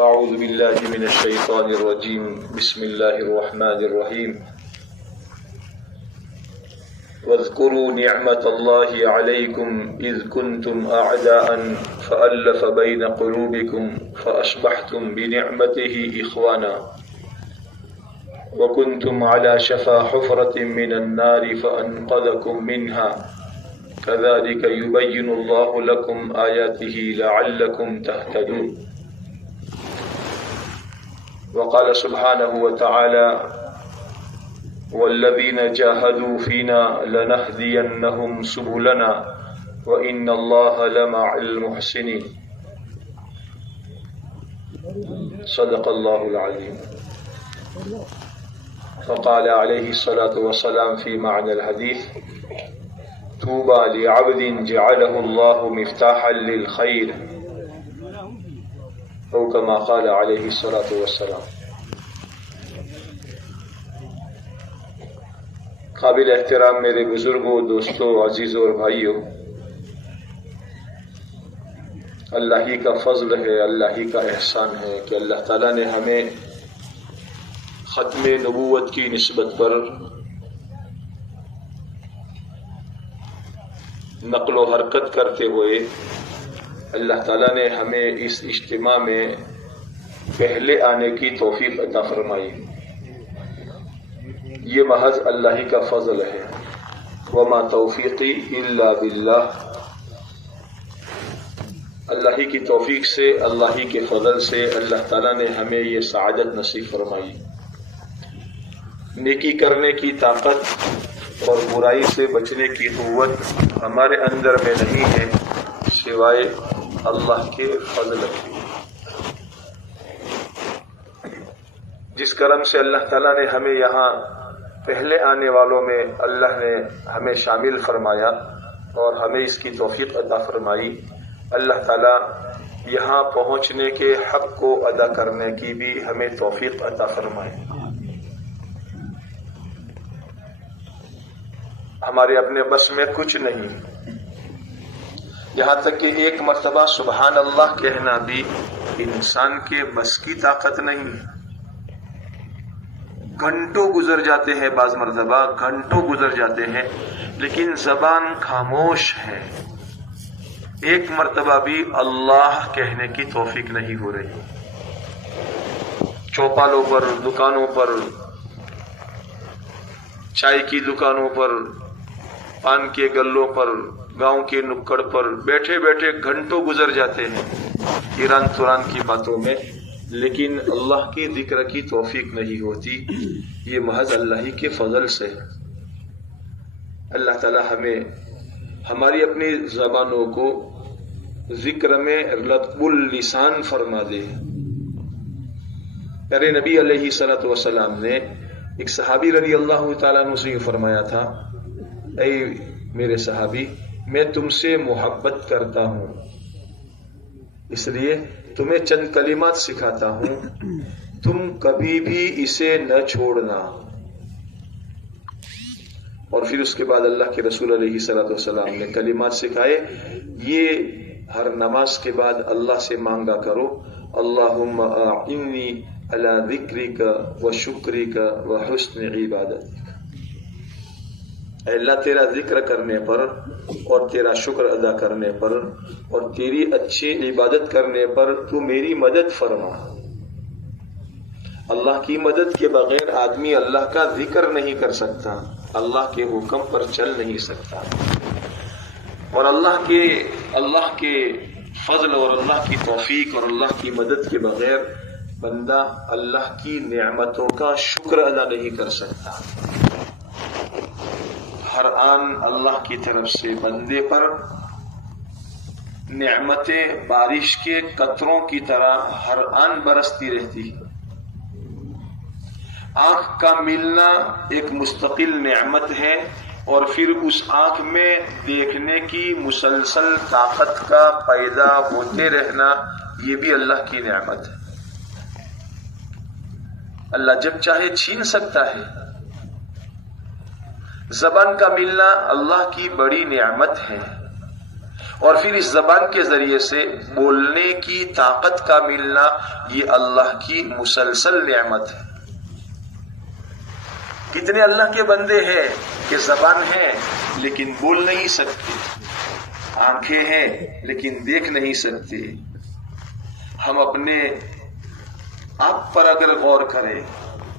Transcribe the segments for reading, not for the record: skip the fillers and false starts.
أعوذ بالله من الشيطان الرجيم بسم الله الرحمن الرحيم واذكروا نعمة الله عليكم إذ كنتم أعداء فألف بين قلوبكم فأصبحتم بنعمته إخوانا وكنتم على شفا حفرة من النار فأنقذكم منها كذلك يبين الله لكم آياته لعلكم تهتدون. وقال سبحانه وتعالى والذين جاهدوا فينا لنهدينهم سبلنا وإن الله لمع المحسنين. صدق الله العظيم. فقال عليه الصلاة والسلام في معنى الحديث طوبى لعبد جعله الله مفتاحا للخير او كما قال عليه الصلاة والسلام. قابل احترام میرے بزرگوں، دوستوں، عزیزوں اور بھائیوں، اللہ ہی کا فضل ہے، اللہ ہی کا احسان ہے کہ اللہ تعالیٰ نے ہمیں ختم نبوت کی نسبت پر نقل و حرکت کرتے ہوئے اللہ تعالیٰ نے ہمیں اس اجتماع میں پہلے آنے کی توفیق عطا فرمائی. یہ محض اللہ ہی کا فضل ہے. وما توفیقی الا باللہ. اللہ ہی کی توفیق سے، اللہ ہی کے فضل سے اللہ تعالیٰ نے ہمیں یہ سعادت نصیب فرمائی. نیکی کرنے کی طاقت اور برائی سے بچنے کی قوت ہمارے اندر میں نہیں ہے سوائے اللہ کے فضل کی. جس کرم سے اللہ تعالیٰ نے ہمیں یہاں پہلے آنے والوں میں اللہ نے ہمیں شامل فرمایا اور ہمیں اس کی توفیق عطا فرمائی. اللہ تعالیٰ یہاں پہنچنے کے حق کو ادا کرنے کی بھی ہمیں توفیق عطا فرمائے. ہمارے اپنے بس میں کچھ نہیں، یہاں تک کہ ایک مرتبہ سبحان اللہ کہنا بھی انسان کے بس کی طاقت نہیں. گھنٹوں گزر جاتے ہیں، بعض مرتبہ گھنٹوں گزر جاتے ہیں لیکن زبان خاموش ہے. ایک مرتبہ بھی اللہ کہنے کی توفیق نہیں ہو رہی. چوپالوں پر، دکانوں پر، چائے کی دکانوں پر، پان کے گلوں پر، گاؤں کے نکڑ پر بیٹھے بیٹھے گھنٹوں گزر جاتے ہیں ایران توران کی باتوں میں، لیکن اللہ کے ذکر کی توفیق نہیں ہوتی. یہ محض اللہ ہی کے فضل سے. اللہ تعالی ہمیں ہماری اپنی زبانوں کو ذکر میں رطب اللسان فرما دے. پیارے نبی علیہ الصلوۃ والسلام نے ایک صحابی رضی اللہ تعالیٰ عنہ سے یہ فرمایا تھا، اے میرے صحابی، میں تم سے محبت کرتا ہوں، اس لیے تمہیں چند کلمات سکھاتا ہوں، تم کبھی بھی اسے نہ چھوڑنا. اور پھر اس کے بعد اللہ کے رسول علیہ الصلوۃ والسلام نے کلمات سکھائے. یہ ہر نماز کے بعد اللہ سے مانگا کرو، اللہم اعنی علی ذکرک و شکرک و حسن عبادتک. اے اللہ، تیرا ذکر کرنے پر اور تیرا شکر ادا کرنے پر اور تیری اچھی عبادت کرنے پر تو میری مدد فرما. اللہ کی مدد کے بغیر آدمی اللہ کا ذکر نہیں کر سکتا، اللہ کے حکم پر چل نہیں سکتا. اور اللہ کے فضل اور اللہ کی توفیق اور اللہ کی مدد کے بغیر بندہ اللہ کی نعمتوں کا شکر ادا نہیں کر سکتا. ہر آن اللہ کی طرف سے بندے پر نعمتیں بارش کے قطروں کی طرح ہر آن برستی رہتی. آنکھ کا ملنا ایک مستقل نعمت ہے، اور پھر اس آنکھ میں دیکھنے کی مسلسل طاقت کا پیدا ہوتے رہنا یہ بھی اللہ کی نعمت ہے. اللہ جب چاہے چھین سکتا ہے. زبان کا ملنا اللہ کی بڑی نعمت ہے، اور پھر اس زبان کے ذریعے سے بولنے کی طاقت کا ملنا، یہ اللہ کی مسلسل نعمت ہے۔ کتنے اللہ کے بندے ہیں کہ زبان ہے لیکن بول نہیں سکتے، آنکھیں ہیں لیکن دیکھ نہیں سکتے۔ ہم اپنے آپ پر اگر غور کریں،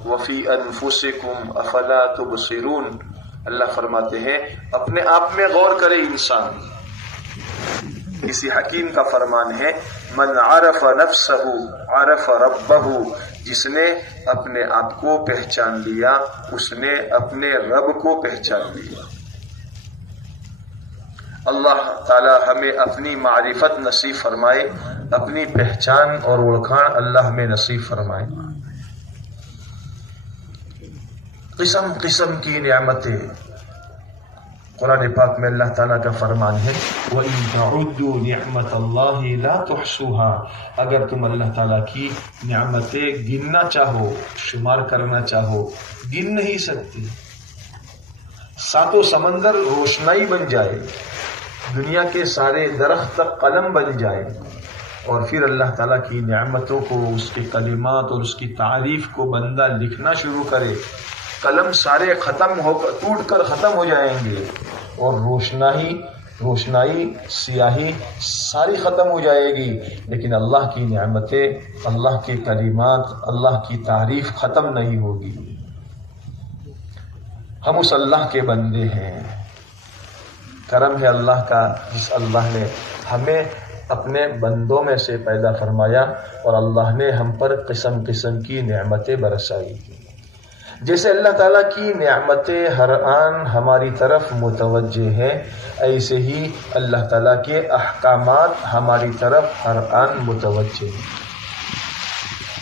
وفی انفسکم افلا تبصرون، اللہ فرماتے ہیں اپنے آپ میں غور کرے انسان۔ کسی حکیم کا فرمان ہے، من عرف نفسہ عرف ربہ، جس نے اپنے آپ کو پہچان لیا اس نے اپنے رب کو پہچان لیا۔ اللہ تعالی ہمیں اپنی معرفت نصیب فرمائے، اپنی پہچان اور اوળکھان اللہ ہمیں نصیب فرمائے۔ قسم قسم کی نعمتیں قرآن پاک میں اللہ تعالیٰ کا فرمان ہے، وَإِن تَعُدُّوا نِعْمَةَ اللَّهِ لَا تُحْصُوهَا، اگر تم اللہ تعالیٰ کی نعمتیں گننا چاہو، شمار کرنا چاہو، گن نہیں سکتے۔ ساتوں سمندر روشنائی بن جائے، دنیا کے سارے درخت قلم بن جائے، اور پھر اللہ تعالیٰ کی نعمتوں کو، اس کے کلمات اور اس کی تعریف کو بندہ لکھنا شروع کرے، قلم سارے ختم ہو کر ٹوٹ کر ختم ہو جائیں گے، اور روشنائی سیاہی ساری ختم ہو جائے گی، لیکن اللہ کی نعمتیں، اللہ کے کلمات، اللہ کی تعریف ختم نہیں ہوگی۔ ہم اس اللہ کے بندے ہیں، کرم ہے اللہ کا جس اللہ نے ہمیں اپنے بندوں میں سے پیدا فرمایا، اور اللہ نے ہم پر قسم قسم کی نعمتیں برسائی۔ جیسے اللہ تعالیٰ کی نعمتیں ہر آن ہماری طرف متوجہ ہیں، ایسے ہی اللہ تعالیٰ کے احکامات ہماری طرف ہر آن متوجہ ہیں۔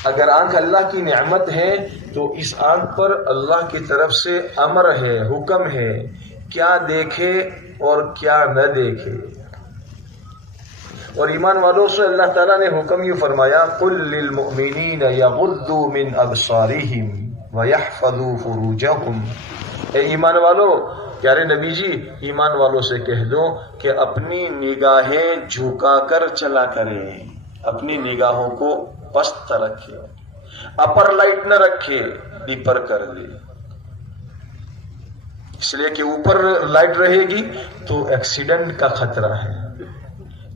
اگر آنکھ اللہ کی نعمت ہے تو اس آنکھ پر اللہ کی طرف سے امر ہے، حکم ہے، کیا دیکھے اور کیا نہ دیکھے۔ اور ایمان والوں سے اللہ تعالیٰ نے حکم یہ فرمایا، قُل لِّلْمُؤْمِنِينَ يَغُضُّوا مِنْ أَبْصَارِهِمْ وَيَحْفَظُوا فُرُوجَهُمْ، اے ایمان والو، پیارے نبی جی ایمان والوں سے کہہ دو کہ اپنی نگاہیں جھکا کر چلا کریں، اپنی نگاہوں کو پست رکھے، اپر لائٹ نہ رکھے، ڈیپر کر دے، اس لیے کہ اوپر لائٹ رہے گی تو ایکسیڈنٹ کا خطرہ ہے۔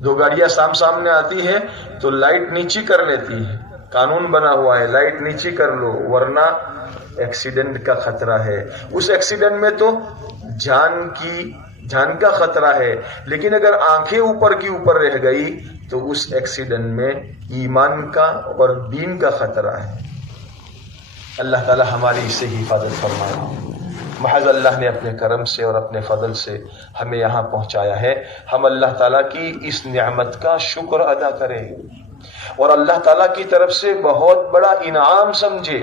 دو گاڑیاں سامنے آتی ہے تو لائٹ نیچی کر لیتی ہے، قانون بنا ہوا ہے لائٹ نیچی کر لو ورنہ ایکسیڈنٹ کا خطرہ ہے۔ اس ایکسیڈنٹ میں تو جان کا خطرہ ہے، لیکن اگر آنکھیں اوپر کی اوپر رہ گئی تو اس ایکسیڈنٹ میں ایمان کا اور دین کا خطرہ ہے۔ اللہ تعالی ہماری اس سے حفاظت فرمائے۔ محض اللہ نے اپنے کرم سے اور اپنے فضل سے ہمیں یہاں پہنچایا ہے، ہم اللہ تعالیٰ کی اس نعمت کا شکر ادا کریں اور اللہ تعالیٰ کی طرف سے بہت بڑا انعام سمجھے۔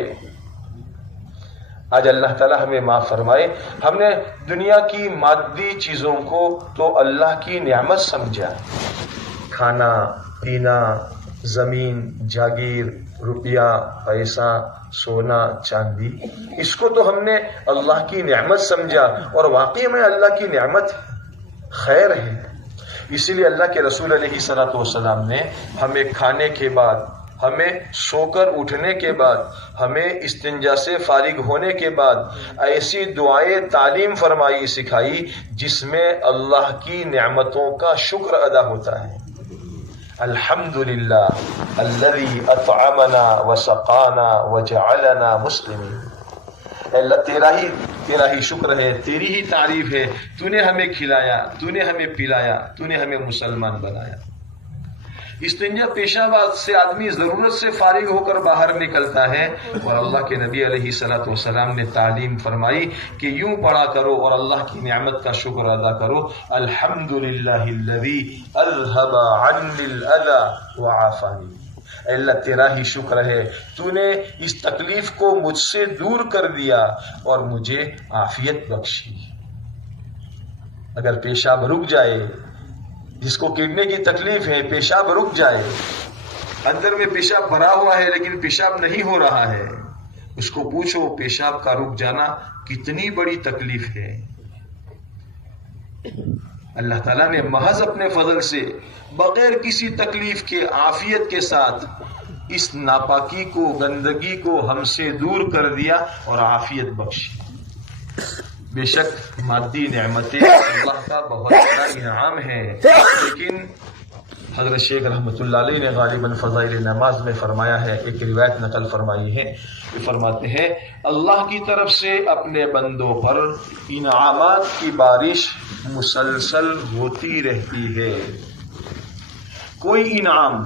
آج اللہ تعالیٰ ہمیں معاف فرمائے، ہم نے دنیا کی مادی چیزوں کو تو اللہ کی نعمت سمجھا، کھانا پینا، زمین جاگیر، روپیہ پیسہ، سونا چاندی، اس کو تو ہم نے اللہ کی نعمت سمجھا، اور واقعی میں اللہ کی نعمت خیر ہے۔ اسی لیے اللہ کے رسول علیہ الصلوۃ والسلام نے ہمیں کھانے کے بعد، ہمیں سو کر اٹھنے کے بعد، ہمیں استنجا سے فارغ ہونے کے بعد ایسی دعائیں تعلیم فرمائی، سکھائی جس میں اللہ کی نعمتوں کا شکر ادا ہوتا ہے۔ الحمدللہ الذی اطعمنا وسقانا وجعلنا مسلمین، اللہ تیرا ہی شکر ہے، تیری ہی تعریف ہے، تو نے ہمیں کھلایا، تو نے ہمیں پلایا، تو نے ہمیں مسلمان بنایا۔ استنجا پیشاب سے آدمی ضرورت سے فارغ ہو کر باہر نکلتا ہے، اور اللہ کے نبی علیہ الصلوۃ والسلام نے تعلیم فرمائی کہ یوں پڑھا کرو اور اللہ کی نعمت کا شکر ادا کرو، الحمدللہ الذی اذھب عنی الاذی وعافانی، اللہ تیرا ہی شکر ہے، تو نے اس تکلیف کو مجھ سے دور کر دیا اور مجھے عافیت بخشی۔ اگر پیشاب رک جائے، جس کو کڈنی کی تکلیف ہے، پیشاب رک جائے، اندر میں پیشاب بھرا ہوا ہے لیکن پیشاب نہیں ہو رہا ہے، اس کو پوچھو پیشاب کا رک جانا کتنی بڑی تکلیف ہے۔ اللہ تعالیٰ نے محض اپنے فضل سے بغیر کسی تکلیف کے عافیت کے ساتھ اس ناپاکی کو، گندگی کو ہم سے دور کر دیا اور عافیت بخشی۔ بے شک مادی نعمتیں اللہ کا بہت بڑا انعام ہے، لیکن حضرت شیخ رحمۃ اللہ علیہ نے غالباً فضائل نماز میں فرمایا ہے، ایک روایت نقل فرمائی ہے، یہ فرماتے ہیں اللہ کی طرف سے اپنے بندوں پر انعامات کی بارش مسلسل ہوتی رہتی ہے۔ کوئی انعام،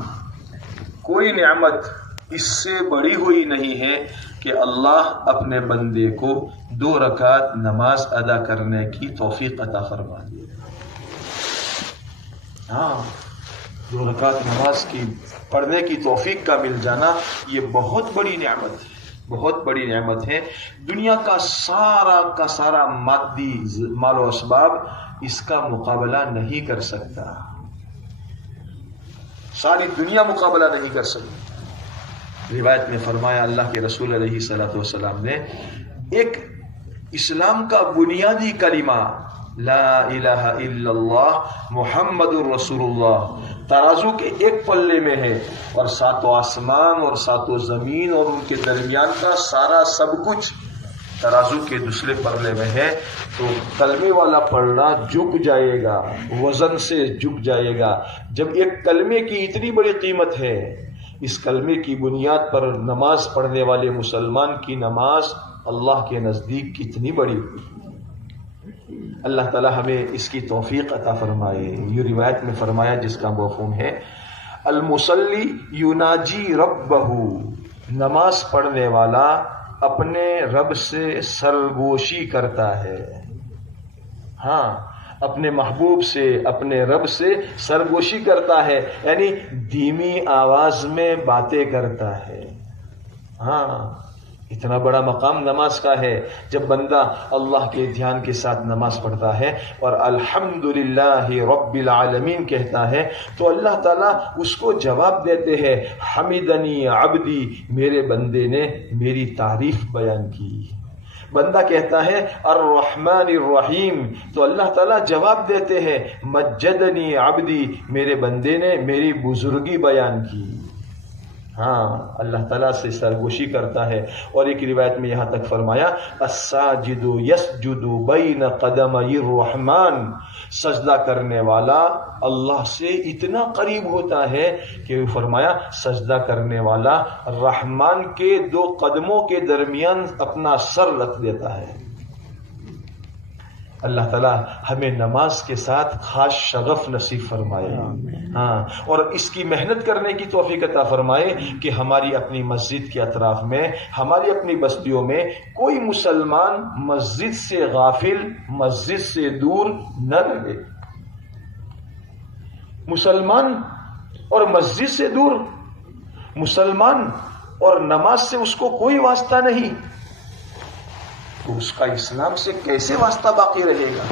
کوئی نعمت اس سے بڑی ہوئی نہیں ہے کہ اللہ اپنے بندے کو 2 رکعت نماز ادا کرنے کی توفیق عطا فرما دے۔ ہاں، 2 رکعت نماز کی پڑھنے کی توفیق کا مل جانا یہ بہت بڑی نعمت ہے، بہت بڑی نعمت ہے۔ دنیا کا سارا مادی مال و اسباب اس کا مقابلہ نہیں کر سکتا، ساری دنیا مقابلہ نہیں کر سکتی۔ روایت میں فرمایا اللہ کے رسول علیہ الصلوۃ والسلام نے ایک اسلام کا بنیادی کلمہ لا الہ الا اللہ محمد الرسول اللہ ترازو کے ایک پلے میں ہے، اور 7 آسمان اور 7 زمین اور ان کے درمیان کا سارا سب کچھ ترازو کے دوسرے پلے میں ہے، تو کلمے والا پڑھنا جھک جائے گا، وزن سے جھک جائے گا۔ جب ایک کلمے کی اتنی بڑی قیمت ہے، اس کلمے کی بنیاد پر نماز پڑھنے والے مسلمان کی نماز اللہ کے نزدیک کتنی بڑی ہوئی۔ اللہ تعالی ہمیں اس کی توفیق عطا فرمائے۔ یہ روایت میں فرمایا جس کا مفہوم ہے المصلی یناجی ربہ، نماز پڑھنے والا اپنے رب سے سرگوشی کرتا ہے۔ ہاں، اپنے محبوب سے، اپنے رب سے سرگوشی کرتا ہے، یعنی دھیمی آواز میں باتیں کرتا ہے۔ ہاں، اتنا بڑا مقام نماز کا ہے جب بندہ اللہ کے دھیان کے ساتھ نماز پڑھتا ہے اور الحمدللہ رب العالمین کہتا ہے، تو اللہ تعالیٰ اس کو جواب دیتے ہیں حمدنی عبدی، میرے بندے نے میری تعریف بیان کی۔ بندہ کہتا ہے الرحمن الرحیم، تو اللہ تعالیٰ جواب دیتے ہیں مجدنی عبدی، میرے بندے نے میری بزرگی بیان کی۔ ہاں، اللہ تعالیٰ سے سرگوشی کرتا ہے۔ اور ایک روایت میں یہاں تک فرمایا الساجد یسجد بین قدمی الرحمن، سجدہ کرنے والا اللہ سے اتنا قریب ہوتا ہے کہ وہ فرمایا سجدہ کرنے والا رحمان کے 2 قدموں کے درمیان اپنا سر رکھ دیتا ہے۔ اللہ تعالیٰ ہمیں نماز کے ساتھ خاص شغف نصیب فرمائے، ہاں، اور اس کی محنت کرنے کی توفیق عطا فرمائے کہ ہماری اپنی مسجد کے اطراف میں، ہماری اپنی بستیوں میں کوئی مسلمان مسجد سے غافل، مسجد سے دور نہ رہے۔ مسلمان اور مسجد سے دور، مسلمان اور نماز سے اس کو کوئی واسطہ نہیں، تو اس کا اسلام سے کیسے واسطہ باقی رہے گا؟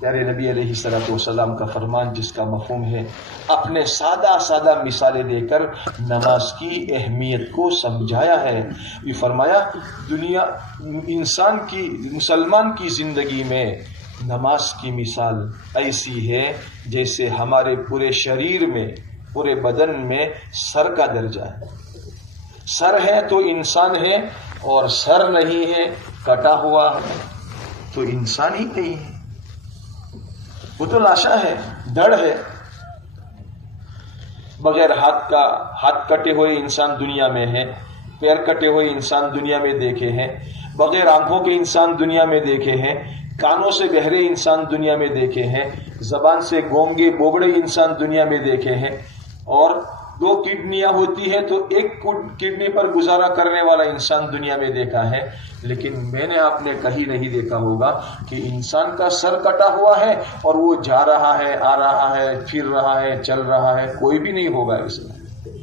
پیارے نبی علیہ الصلوۃ والسلام کا فرمان جس کا مفہوم ہے اپنے سادہ مثالیں دے کر نماز کی اہمیت کو سمجھایا ہے۔ یہ فرمایا دنیا انسان کی، مسلمان کی زندگی میں نماز کی مثال ایسی ہے جیسے ہمارے پورے شریر میں، پورے بدن میں سر کا درجہ ہے۔ سر ہے تو انسان ہے، اور سر نہیں ہے، کٹا ہوا تو انسان ہی نہیں ہے، وہ تو لاشا ہے، دڑ ہے۔ بغیر ہاتھ کٹے ہوئے انسان دنیا میں ہے، پیر کٹے ہوئے انسان دنیا میں دیکھے ہیں، بغیر آنکھوں کے انسان دنیا میں دیکھے ہیں، کانوں سے بہرے انسان دنیا میں دیکھے ہیں، زبان سے گونگے بوگڑے انسان دنیا میں دیکھے ہیں، اور 2 کڈنیاں ہوتی ہیں تو 1 کڈنی پر گزارا کرنے والا انسان دنیا میں دیکھا ہے، لیکن میں نے آپ نے کہیں نہیں دیکھا ہوگا کہ انسان کا سر کٹا ہوا ہے اور وہ جا رہا ہے، آ رہا ہے، پھر رہا ہے، چل رہا ہے، کوئی بھی نہیں ہوگا اس میں۔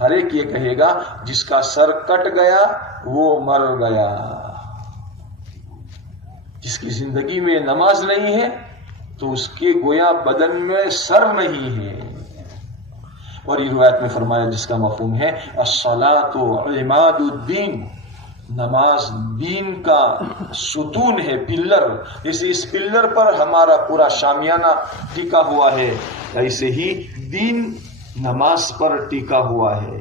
ہر ایک یہ کہے گا جس کا سر کٹ گیا وہ مر گیا۔ جس کی زندگی میں نماز نہیں ہے تو اس کے گویا بدن میں سر نہیں ہے۔ اور یہ روایت میں فرمایا جس کا مفہوم ہے الصلاۃ عماد الدین، نماز دین کا ستون ہے، پلر، جیسے اس پلر پر ہمارا پورا شامیانہ ٹکا ہوا ہے، ایسے ہی دین نماز پر ٹکا ہوا ہے۔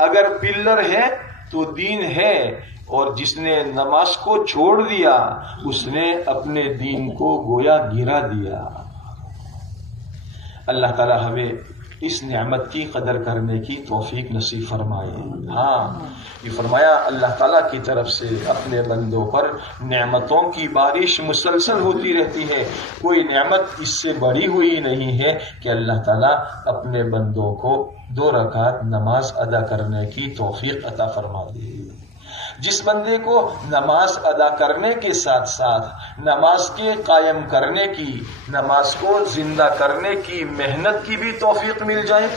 اگر پلر ہے تو دین ہے، اور جس نے نماز کو چھوڑ دیا اس نے اپنے دین کو گویا گرا دیا۔ اللہ تعالی ہمیں اس نعمت کی قدر کرنے کی توفیق نصیب فرمائے۔ ہاں، یہ فرمایا اللہ تعالیٰ کی طرف سے اپنے بندوں پر نعمتوں کی بارش مسلسل ہوتی رہتی ہے، کوئی نعمت اس سے بڑی ہوئی نہیں ہے کہ اللہ تعالیٰ اپنے بندوں کو 2 رکعت نماز ادا کرنے کی توفیق عطا فرما دے۔ جس بندے کو نماز ادا کرنے کے ساتھ ساتھ نماز کے قائم کرنے کی، نماز کو زندہ کرنے کی محنت کی بھی توفیق مل جائے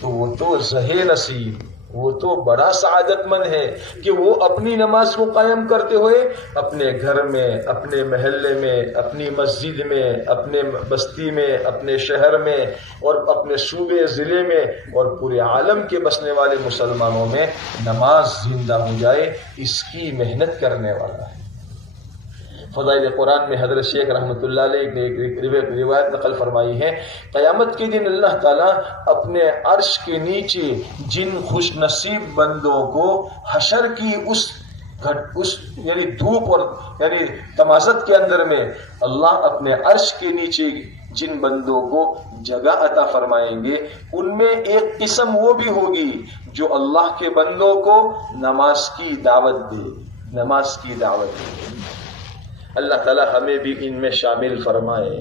تو وہ تو زہے نصیب، وہ تو بڑا سعادت مند ہے کہ وہ اپنی نماز کو قائم کرتے ہوئے اپنے گھر میں، اپنے محلے میں، اپنی مسجد میں، اپنے بستی میں، اپنے شہر میں، اور اپنے صوبے ضلع میں اور پورے عالم کے بسنے والے مسلمانوں میں نماز زندہ ہو جائے، اس کی محنت کرنے والا ہے۔ فضائل قرآن میں حضرت شیخ رحمۃ اللہ علیہ نے ایک روایت نقل فرمائی ہے، قیامت کے دن اللہ تعالیٰ اپنے عرش کے نیچے جن خوش نصیب بندوں کو حشر کی اس یعنی دھوپ اور یعنی تمازت کے اندر میں اللہ اپنے عرش کے نیچے جن بندوں کو جگہ عطا فرمائیں گے، ان میں ایک قسم وہ بھی ہوگی جو اللہ کے بندوں کو نماز کی دعوت دے، نماز کی دعوت دے۔ اللہ تعالیٰ ہمیں بھی ان میں شامل فرمائے۔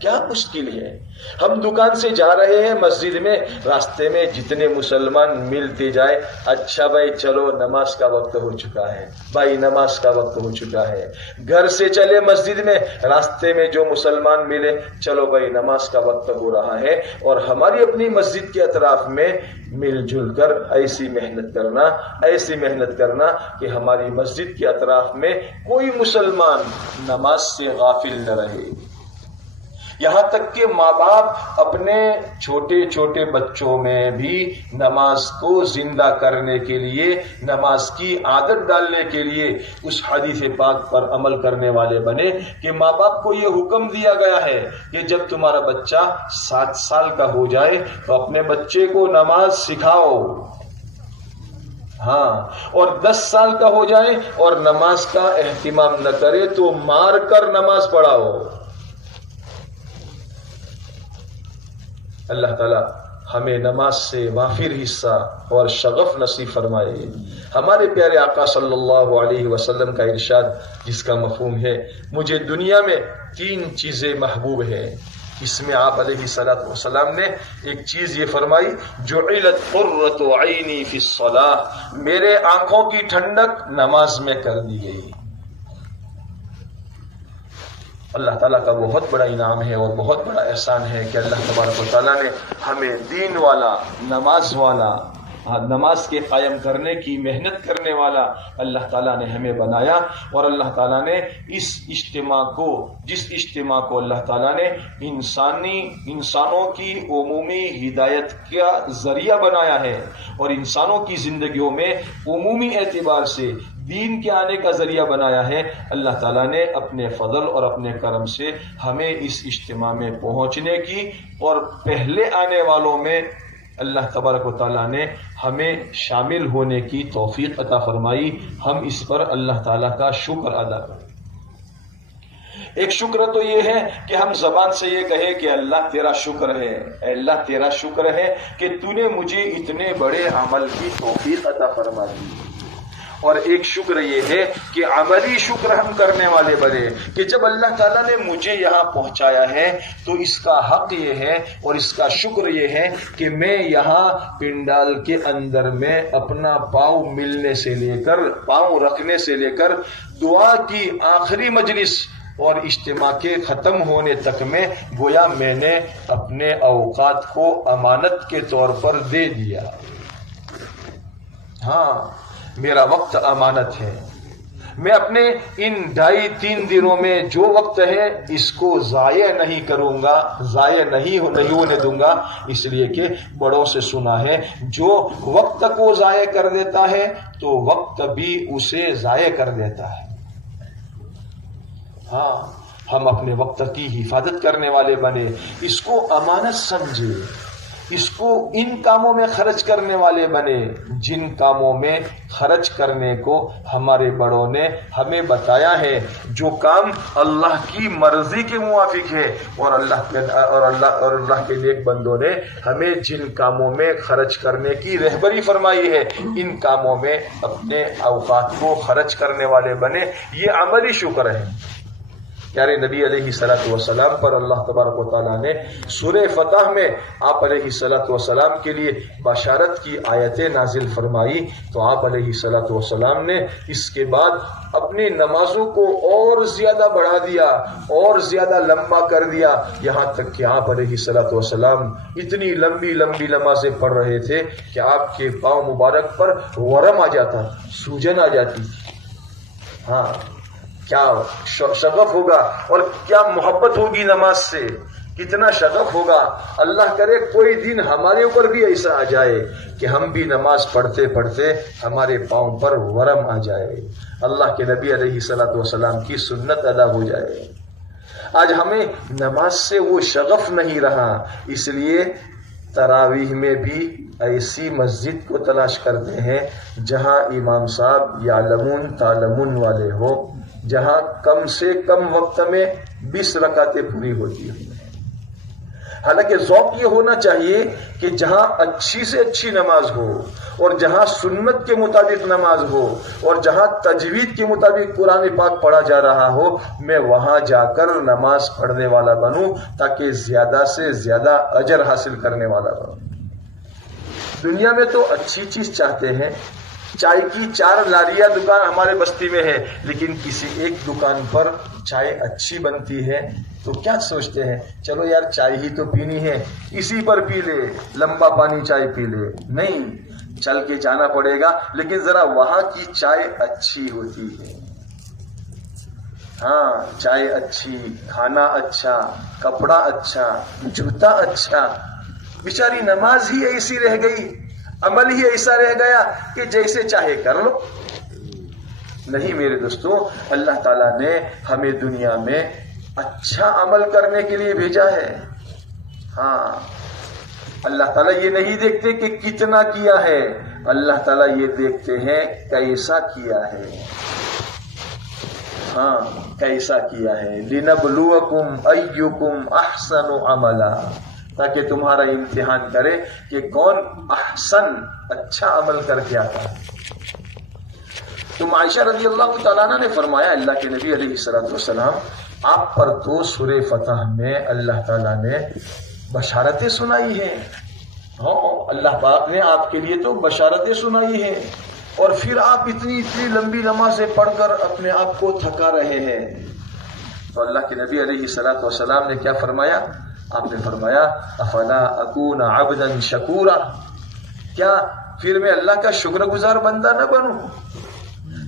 کیا مشکل ہے، ہم دکان سے جا رہے ہیں، مسجد میں راستے میں جتنے مسلمان ملتے جائے، اچھا بھائی چلو نماز کا وقت ہو چکا ہے، بھائی نماز کا وقت ہو چکا ہے۔ گھر سے چلے مسجد میں، راستے میں جو مسلمان ملے، چلو بھائی نماز کا وقت ہو رہا ہے، اور ہماری اپنی مسجد کے اطراف میں مل جل کر ایسی محنت کرنا کہ ہماری مسجد کے اطراف میں کوئی مسلمان نماز سے غافل نہ رہے۔ یہاں تک کہ ماں باپ اپنے چھوٹے چھوٹے بچوں میں بھی نماز کو زندہ کرنے کے لیے، نماز کی عادت ڈالنے کے لیے اس حدیث پاک پر عمل کرنے والے بنے کہ ماں باپ کو یہ حکم دیا گیا ہے کہ جب تمہارا بچہ 7 سال کا ہو جائے تو اپنے بچے کو نماز سکھاؤ، ہاں، اور 10 سال کا ہو جائے اور نماز کا اہتمام نہ کرے تو مار کر نماز پڑھاؤ۔ اللہ تعالی ہمیں نماز سے وافر حصہ اور شغف نصیب فرمائے۔ ہمارے پیارے آقا صلی اللہ علیہ وسلم کا ارشاد جس کا مفہوم ہے، مجھے دنیا میں 3 چیزیں محبوب ہیں، اس میں آپ علیہ السلام نے ایک چیز یہ فرمائی، جعلت قرۃ عینی فی الصلاۃ، میرے آنکھوں کی ٹھنڈک نماز میں کر دی گئی۔ اللہ تعالیٰ کا بہت بڑا انعام ہے اور بہت بڑا احسان ہے کہ اللہ تبارک و تعالیٰ نے ہمیں دین والا، نماز والا، نماز کے قائم کرنے کی محنت کرنے والا اللہ تعالیٰ نے ہمیں بنایا، اور اللہ تعالیٰ نے اس اجتماع کو، جس اجتماع کو اللہ تعالیٰ نے انسانوں کی عمومی ہدایت کا ذریعہ بنایا ہے اور انسانوں کی زندگیوں میں عمومی اعتبار سے دین کے آنے کا ذریعہ بنایا ہے، اللہ تعالیٰ نے اپنے فضل اور اپنے کرم سے ہمیں اس اجتماع میں پہنچنے کی اور پہلے آنے والوں میں اللہ تبارک و تعالیٰ نے ہمیں شامل ہونے کی توفیق عطا فرمائی۔ ہم اس پر اللہ تعالیٰ کا شکر ادا کریں۔ ایک شکر تو یہ ہے کہ ہم زبان سے یہ کہے کہ اللہ تیرا شکر ہے، اے اللہ تیرا شکر ہے کہ تو نے مجھے اتنے بڑے عمل کی توفیق عطا فرما دی۔ اور ایک شکر یہ ہے کہ عملی شکر ہم کرنے والے بنے کہ جب اللہ تعالیٰ نے مجھے یہاں پہنچایا ہے تو اس کا حق یہ ہے اور اس کا شکر یہ ہے کہ میں یہاں پنڈال کے اندر میں اپنا پاؤں ملنے سے لے کر، پاؤں رکھنے سے لے کر دعا کی آخری مجلس اور اجتماع کے ختم ہونے تک میں گویا میں نے اپنے اوقات کو امانت کے طور پر دے دیا۔ ہاں، میرا وقت امانت ہے، میں اپنے ان 2.5-3 دنوں میں جو وقت ہے اس کو ضائع نہیں کروں گا، ضائع نہیں ہونے دوں گا، اس لیے کہ بڑوں سے سنا ہے جو وقت کو ضائع کر دیتا ہے تو وقت بھی اسے ضائع کر دیتا ہے۔ ہاں، ہم اپنے وقت کی حفاظت کرنے والے بنے، اس کو امانت سمجھے، اس کو ان کاموں میں خرچ کرنے والے بنے جن کاموں میں خرچ کرنے کو ہمارے بڑوں نے ہمیں بتایا ہے، جو کام اللہ کی مرضی کے موافق ہے، اور اللہ کے نیک بندوں نے ہمیں جن کاموں میں خرچ کرنے کی رہبری فرمائی ہے، ان کاموں میں اپنے اوقات کو خرچ کرنے والے بنے۔ یہ عملی شکر ہے۔ پیارے نبی علیہ الصلوۃ والسلام پر اللہ تبارک و تعالیٰ نے سورہ فتح میں آپ علیہ الصلوۃ والسلام کے لیے بشارت کی آیتیں نازل فرمائی، تو آپ علیہ الصلوۃ والسلام نے اس کے بعد اپنی نمازوں کو اور زیادہ بڑھا دیا، اور زیادہ لمبا کر دیا، یہاں تک کہ آپ علیہ الصلوۃ والسلام اتنی لمبی لمبی نمازیں پڑھ رہے تھے کہ آپ کے پاؤں مبارک پر ورم آ جاتا، سوجن آ جاتی۔ ہاں، کیا شغف ہوگا اور کیا محبت ہوگی نماز سے، کتنا شغف ہوگا۔ اللہ کرے کوئی دن ہمارے اوپر بھی ایسا آ جائے کہ ہم بھی نماز پڑھتے پڑھتے ہمارے پاؤں پر ورم آ جائے، اللہ کے نبی علیہ الصلوۃ والسلام کی سنت ادا ہو جائے۔ آج ہمیں نماز سے وہ شغف نہیں رہا، اس لیے تراویح میں بھی ایسی مسجد کو تلاش کرتے ہیں جہاں امام صاحب یعلمون تعلمون والے ہو، جہاں کم سے کم وقت میں 20 رکعتیں پوری ہوتی ہیں۔ حالانکہ ذوق یہ ہونا چاہیے کہ جہاں اچھی سے اچھی نماز ہو، اور جہاں سنت کے مطابق نماز ہو، اور جہاں تجوید کے مطابق قرآن پاک پڑھا جا رہا ہو، میں وہاں جا کر نماز پڑھنے والا بنوں تاکہ زیادہ سے زیادہ اجر حاصل کرنے والا بنوں۔ دنیا میں تو اچھی چیز چاہتے ہیں، چائے کی 4 لاریاں دکان ہمارے بستی میں ہے، لیکن کسی ایک دکان پر چائے اچھی بنتی ہے تو کیا سوچتے ہیں، چلو یار چائے ہی تو پینی ہے، اسی پر پی لے، لمبا پانی چائے پی لے۔ نہیں، چل کے جانا پڑے گا، لیکن ذرا وہاں کی چائے اچھی ہوتی ہے۔ ہاں، چائے اچھی، کھانا اچھا، کپڑا اچھا، جوتا اچھا۔ بیچاری نماز ہی ایسی رہ گئی، عمل ہی ایسا رہ گیا کہ جیسے چاہے کر لو۔ نہیں میرے دوستو، اللہ تعالیٰ نے ہمیں دنیا میں اچھا عمل کرنے کے لیے بھیجا ہے۔ ہاں، اللہ تعالیٰ یہ نہیں دیکھتے کہ کتنا کیا ہے، اللہ تعالیٰ یہ دیکھتے ہیں کیسا کیا ہے۔ ہاں، کیسا کیا ہے۔ لِنَبْلُوَكُمْ أَيُّكُمْ أَحْسَنُ عَمَلًا، تاکہ تمہارا امتحان کرے کہ کون احسن اچھا عمل کر کے آتا ہے۔ تو عائشہ رضی اللہ تعالیٰ عنہ نے فرمایا، اللہ کے نبی علیہ الصلوۃ والسلام آپ پر تو سورہ فتح میں اللہ تعالیٰ نے بشارتیں سنائی ہیں۔ ہاں، اللہ پاک نے آپ کے لیے تو بشارتیں سنائی ہیں، اور پھر آپ اتنی لمبی نمازیں پڑھ کر اپنے آپ کو تھکا رہے ہیں۔ تو اللہ کے نبی علیہ الصلوۃ والسلام نے کیا فرمایا؟ آپ نے فرمایا افلا اکون عبدا شکورا، کیا پھر میں اللہ کا شکر گزار بندہ نہ بنوں؟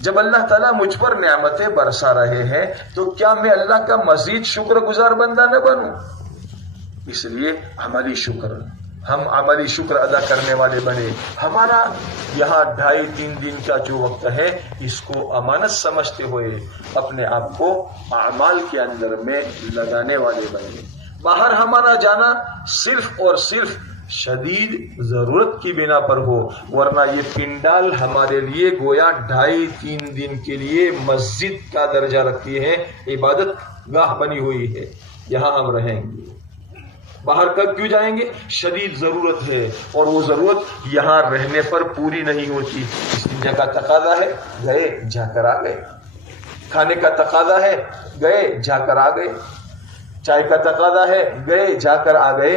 جب اللہ تعالیٰ مجھ پر نعمتیں برسا رہے ہیں تو کیا میں اللہ کا مزید شکر گزار بندہ نہ بنوں؟ اس لیے عملی شکر، ہم عملی شکر ادا کرنے والے بنے۔ ہمارا یہاں 2.5-3 دن کا جو وقت ہے، اس کو امانت سمجھتے ہوئے اپنے آپ کو اعمال کے اندر میں لگانے والے بنے۔ باہر ہمارا جانا صرف اور صرف شدید ضرورت کی بنا پر ہو، ورنہ یہ پنڈال ہمارے لیے گویا 2.5-3 دن کے لیے مسجد کا درجہ رکھتی ہے، عبادت گاہ بنی ہوئی ہے، یہاں ہم رہیں گے۔ باہر کب کیوں جائیں گے؟ شدید ضرورت ہے، اور وہ ضرورت یہاں رہنے پر پوری نہیں ہوتی۔ جگہ کا تقاضا ہے، گئے جا کر آ گئے۔ کھانے کا تقاضا ہے، گئے جا کر آ گئے۔ چائے کا تقاضا ہے، گئے جا کر آ گئے۔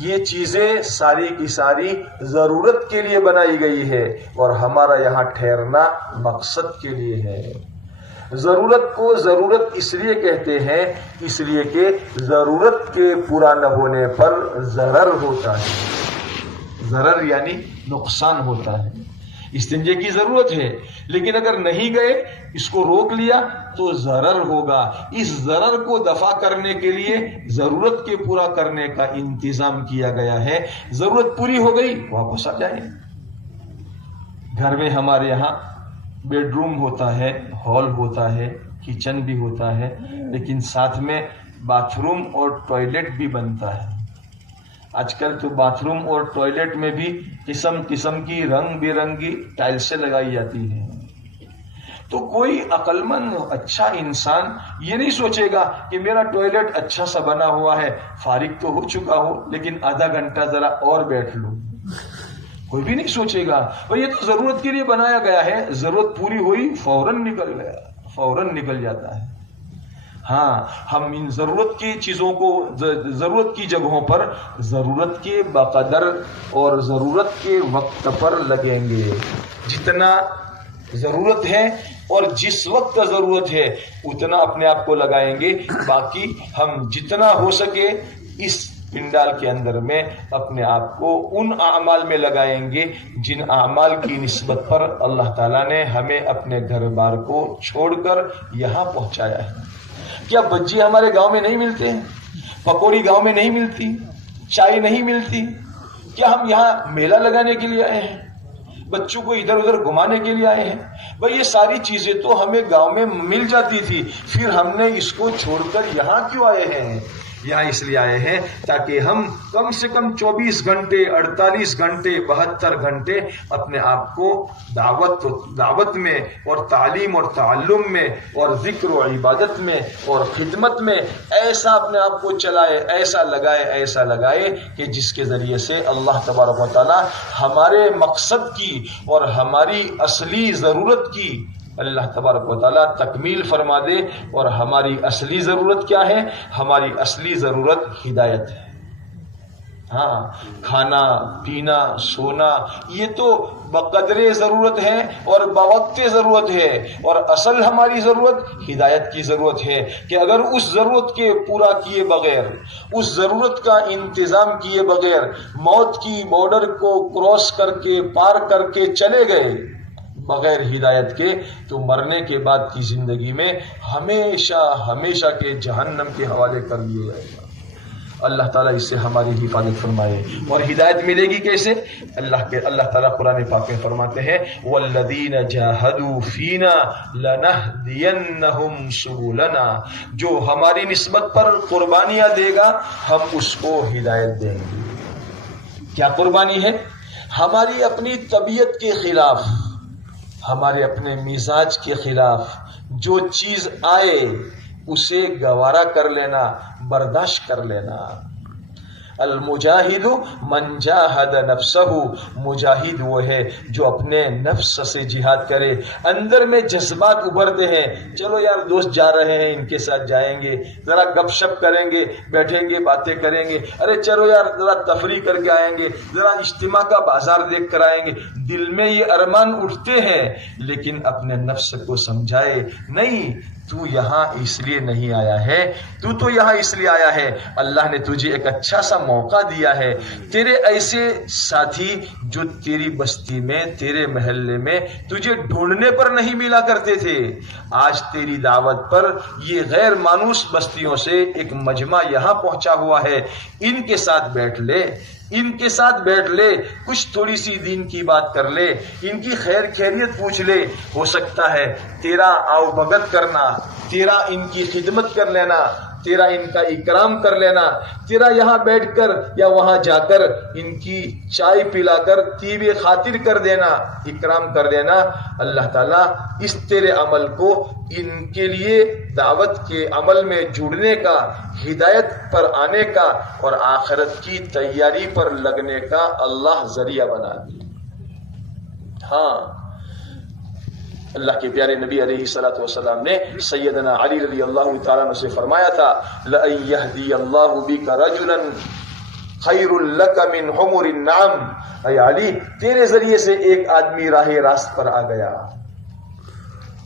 یہ چیزیں ساری کی ساری ضرورت کے لیے بنائی گئی ہے، اور ہمارا یہاں ٹھہرنا مقصد کے لیے ہے۔ ضرورت کو ضرورت اس لیے کہتے ہیں، اس لیے کہ ضرورت کے پورا نہ ہونے پر ضرر ہوتا ہے۔ ضرر یعنی نقصان ہوتا ہے۔ استنجے کی ضرورت ہے، لیکن اگر نہیں گئے، اس کو روک لیا تو ضرر ہوگا. اس ضرر کو دفع کرنے کے لیے ضرورت کے پورا کرنے کا انتظام کیا گیا ہے. ضرورت پوری ہو گئی واپس آ جائیں. گھر میں ہمارے یہاں بیڈ روم ہوتا ہے، ہال ہوتا ہے، کچن بھی ہوتا ہے، لیکن ساتھ میں باتھ روم اور ٹوائلٹ بھی بنتا ہے. آج کل تو باتھ روم اور ٹوائلٹ میں بھی قسم قسم کی رنگ برنگی ٹائلسیں لگائی جاتی ہیں. تو کوئی عقل مند اچھا انسان یہ نہیں سوچے گا کہ میرا ٹوائلٹ اچھا سا بنا ہوا ہے، فارغ تو ہو چکا ہو لیکن آدھا گھنٹہ ذرا اور بیٹھ لوں. کوئی بھی نہیں سوچے گا. اور یہ تو ضرورت کے لیے بنایا گیا ہے. ضرورت پوری ہوئی فوراً نکل گیا، فوراً نکل جاتا ہے. ہاں، ہم ان ضرورت کی چیزوں کو، ضرورت کی جگہوں پر ضرورت کے بقدر اور ضرورت کے وقت پر لگیں گے. جتنا ضرورت ہے اور جس وقت ضرورت ہے اتنا اپنے آپ کو لگائیں گے. باقی ہم جتنا ہو سکے اس پنڈال کے اندر میں اپنے آپ کو ان اعمال میں لگائیں گے جن اعمال کی نسبت پر اللہ تعالیٰ نے ہمیں اپنے گھر بار کو چھوڑ کر یہاں پہنچایا ہے. کیا بجے ہمارے گاؤں میں نہیں ملتے ہیں؟ پکوڑی گاؤں میں نہیں ملتی؟ چائے نہیں ملتی؟ کیا ہم یہاں میلہ لگانے کے لیے آئے ہیں؟ بچوں کو ادھر ادھر گھمانے کے لیے آئے ہیں؟ بھائی یہ ساری چیزیں تو ہمیں گاؤں میں مل جاتی تھی، پھر ہم نے اس کو چھوڑ کر یہاں کیوں آئے ہیں؟ یہاں اس لیے آئے ہیں تاکہ ہم کم سے کم 24 گھنٹے 48 گھنٹے 72 گھنٹے اپنے آپ کو دعوت میں اور تعلیم اور تعلم میں اور ذکر و عبادت میں اور خدمت میں ایسا اپنے آپ کو چلائے، ایسا لگائے کہ جس کے ذریعے سے اللہ تبارک و تعالی ہمارے مقصد کی اور ہماری اصلی ضرورت کی اللہ تبارک و تعالیٰ تکمیل فرما دے. اور ہماری اصلی ضرورت کیا ہے؟ ہماری اصلی ضرورت ہدایت ہے. ہاں، کھانا پینا سونا یہ تو بقدر ضرورت ہے اور بوقت ضرورت ہے، اور اصل ہماری ضرورت ہدایت کی ضرورت ہے کہ اگر اس ضرورت کے پورا کیے بغیر، اس ضرورت کا انتظام کیے بغیر موت کی بارڈر کو کراس کر کے پار کر کے چلے گئے بغیر ہدایت کے، تو مرنے کے بعد کی زندگی میں ہمیشہ کے جہنم کے حوالے کر دیا جائے گا. اللہ تعالیٰ اس سے ہماری حفاظت فرمائے. اور ہدایت ملے گی کیسے؟ اللہ تعالیٰ قرآن پاک میں فرماتے ہیں والذین جاہدوا فینا لنہدینہم سبلنا، جو ہماری نسبت پر قربانیاں دے گا ہم اس کو ہدایت دیں گے. کیا قربانی ہے؟ ہماری اپنی طبیعت کے خلاف، ہمارے اپنے مزاج کے خلاف جو چیز آئے اسے گوارا کر لینا، برداشت کر لینا. المجاہد من جاہد نفسہ، مجاہد وہ ہے جو اپنے نفس سے جہاد کرے. اندر میں جذبات ابھرتے ہیں، چلو یار دوست جا رہے ہیں ان کے ساتھ جائیں گے، ذرا گپ شپ کریں گے، بیٹھیں گے باتیں کریں گے، ارے چلو یار ذرا تفریح کر کے آئیں گے، ذرا اجتماع کا بازار دیکھ کر آئیں گے. دل میں یہ ارمان اٹھتے ہیں، لیکن اپنے نفس کو سمجھائے نہیں تو یہاں اس لیے نہیں آیا ہے، تو یہاں اس لیے آیا ہے اللہ نے تجھے ایک اچھا سا موقع دیا ہے. تیرے ایسے ساتھی جو تیری بستی میں، تیرے محلے میں تجھے ڈھونڈنے پر نہیں ملا کرتے تھے، آج تیری دعوت پر یہ غیر مانوس بستیوں سے ایک مجمع یہاں پہنچا ہوا ہے. ان کے ساتھ بیٹھ لے، کچھ تھوڑی سی دین کی بات کر لے، ان کی خیر خیریت پوچھ لے. ہو سکتا ہے تیرا آؤ بھگت کرنا، تیرا ان کی خدمت کر لینا، تیرا ان کا اکرام کر لینا، تیرا یہاں بیٹھ کر یا وہاں جا کر ان کی چائے پلا کر طیب خاطر کر دینا، اکرام کر دینا. اللہ تعالیٰ اس تیرے عمل کو ان کے لیے دعوت کے عمل میں جڑنے کا، ہدایت پر آنے کا اور آخرت کی تیاری پر لگنے کا اللہ ذریعہ بنا دے. ہاں، اللہ کے پیارے نبی علیہ الصلوۃ والسلام نے سیدنا علی رضی اللہ تعالیٰ عنہ سے فرمایا تھا لَأَن يَهْدِيَ اللَّهُ بِكَ رَجُلًا خَيْرٌ لَكَ مِنْ حُمُرِ النَّعَمِ. اے علی، تیرے ذریعے سے ایک آدمی راہ راست پر آ گیا،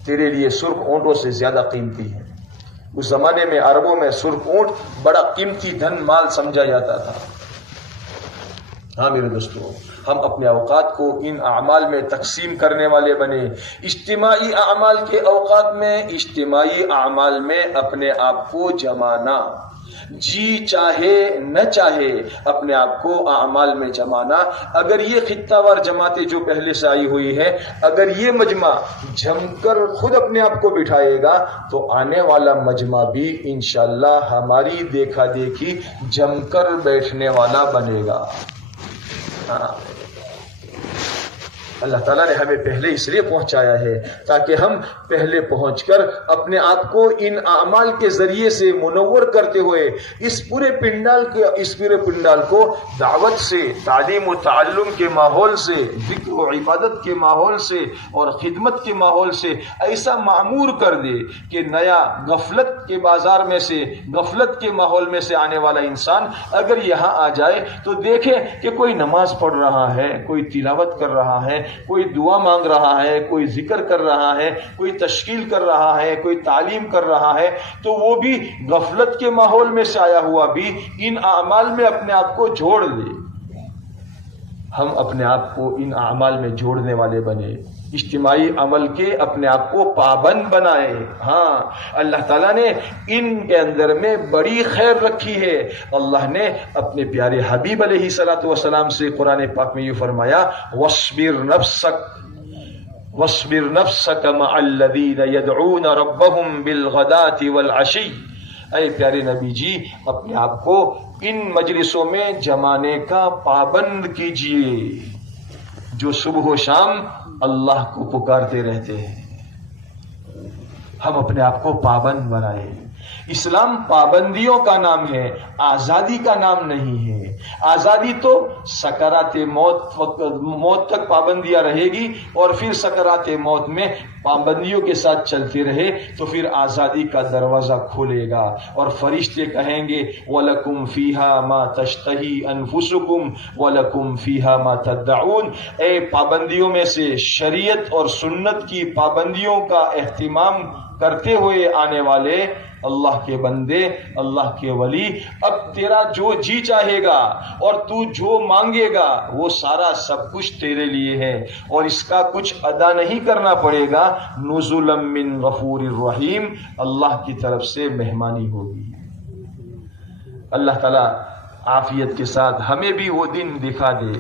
تیرے لیے سرخ اونٹوں سے زیادہ قیمتی ہے. اس زمانے میں عربوں میں سرخ اونٹ بڑا قیمتی دھن مال سمجھا جاتا تھا. ہاں میرے دوستوں، ہم اپنے اوقات کو ان اعمال میں تقسیم کرنے والے بنے، اجتماعی اعمال کے اوقات میں اجتماعی اعمال میں اپنے آپ کو جمانا، جی چاہے نہ چاہے اپنے آپ کو اعمال میں جمانا۔ اگر یہ خطہ وار جماعتیں جو پہلے سے آئی ہوئی ہے، اگر یہ مجمع جم کر خود اپنے آپ کو بٹھائے گا تو آنے والا مجمع بھی انشاءاللہ ہماری دیکھا دیکھی جم کر بیٹھنے والا بنے گا۔ اللہ تعالیٰ نے ہمیں پہلے اس لیے پہنچایا ہے تاکہ ہم پہلے پہنچ کر اپنے آپ کو ان اعمال کے ذریعے سے منور کرتے ہوئے اس پورے پنڈال کو دعوت سے، تعلیم و تعلم کے ماحول سے، ذکر و عبادت کے ماحول سے اور خدمت کے ماحول سے ایسا معمور کر دے کہ نیا غفلت کے بازار میں سے، غفلت کے ماحول میں سے آنے والا انسان اگر یہاں آ جائے تو دیکھے کہ کوئی نماز پڑھ رہا ہے، کوئی تلاوت کر رہا ہے، کوئی دعا مانگ رہا ہے، کوئی ذکر کر رہا ہے، کوئی تشکیل کر رہا ہے، کوئی تعلیم کر رہا ہے، تو وہ بھی غفلت کے ماحول میں سے آیا ہوا بھی ان اعمال میں اپنے آپ کو جوڑ لے۔ ہم اپنے آپ کو ان اعمال میں جوڑنے والے بنے، اجتماعی عمل کے اپنے آپ کو پابند بنائے۔ ہاں، اللہ تعالیٰ نے ان کے اندر میں بڑی خیر رکھی ہے۔ اللہ نے اپنے پیارے حبیب علیہ الصلوۃ والسلام سے قرآن پاک میں یہ فرمایا، وَاصْبِرْ نَفْسَكَ مَعَ الَّذِينَ يَدْعُونَ رَبَّهُمْ بِالْغَدَاةِ وَالْعَشِيِّ۔ اے پیارے نبی جی، اپنے آپ کو ان مجلسوں میں جمانے کا پابند کیجئے جو صبح و شام اللہ کو پکارتے رہتے ہیں۔ ہم اپنے آپ کو پابند بنائے۔ اسلام پابندیوں کا نام ہے، آزادی کا نام نہیں ہے۔ آزادی تو سکرات موت تک پابندیاں رہے گی، اور پھر سکرات موت میں پابندیوں کے ساتھ چلتے رہے تو پھر آزادی کا دروازہ کھولے گا، اور فرشتے کہیں گے وَلَكُمْ فِيهَا مَا تَشْتَهِي أَنفُسُكُمْ وَلَكُمْ فِيهَا مَا تَدَّعُونَ۔ اے پابندیوں میں سے شریعت اور سنت کی پابندیوں کا اہتمام کرتے ہوئے آنے والے اللہ کے بندے، اللہ کے ولی، اب تیرا جو جی چاہے گا اور تو جو مانگے گا وہ سارا سب کچھ تیرے لیے ہے، اور اس کا کچھ ادا نہیں کرنا پڑے گا۔ نزلا من غفور الرحیم، اللہ کی طرف سے مہمانی ہوگی۔ اللہ تعالیٰ عافیت کے ساتھ ہمیں بھی وہ دن دکھا دے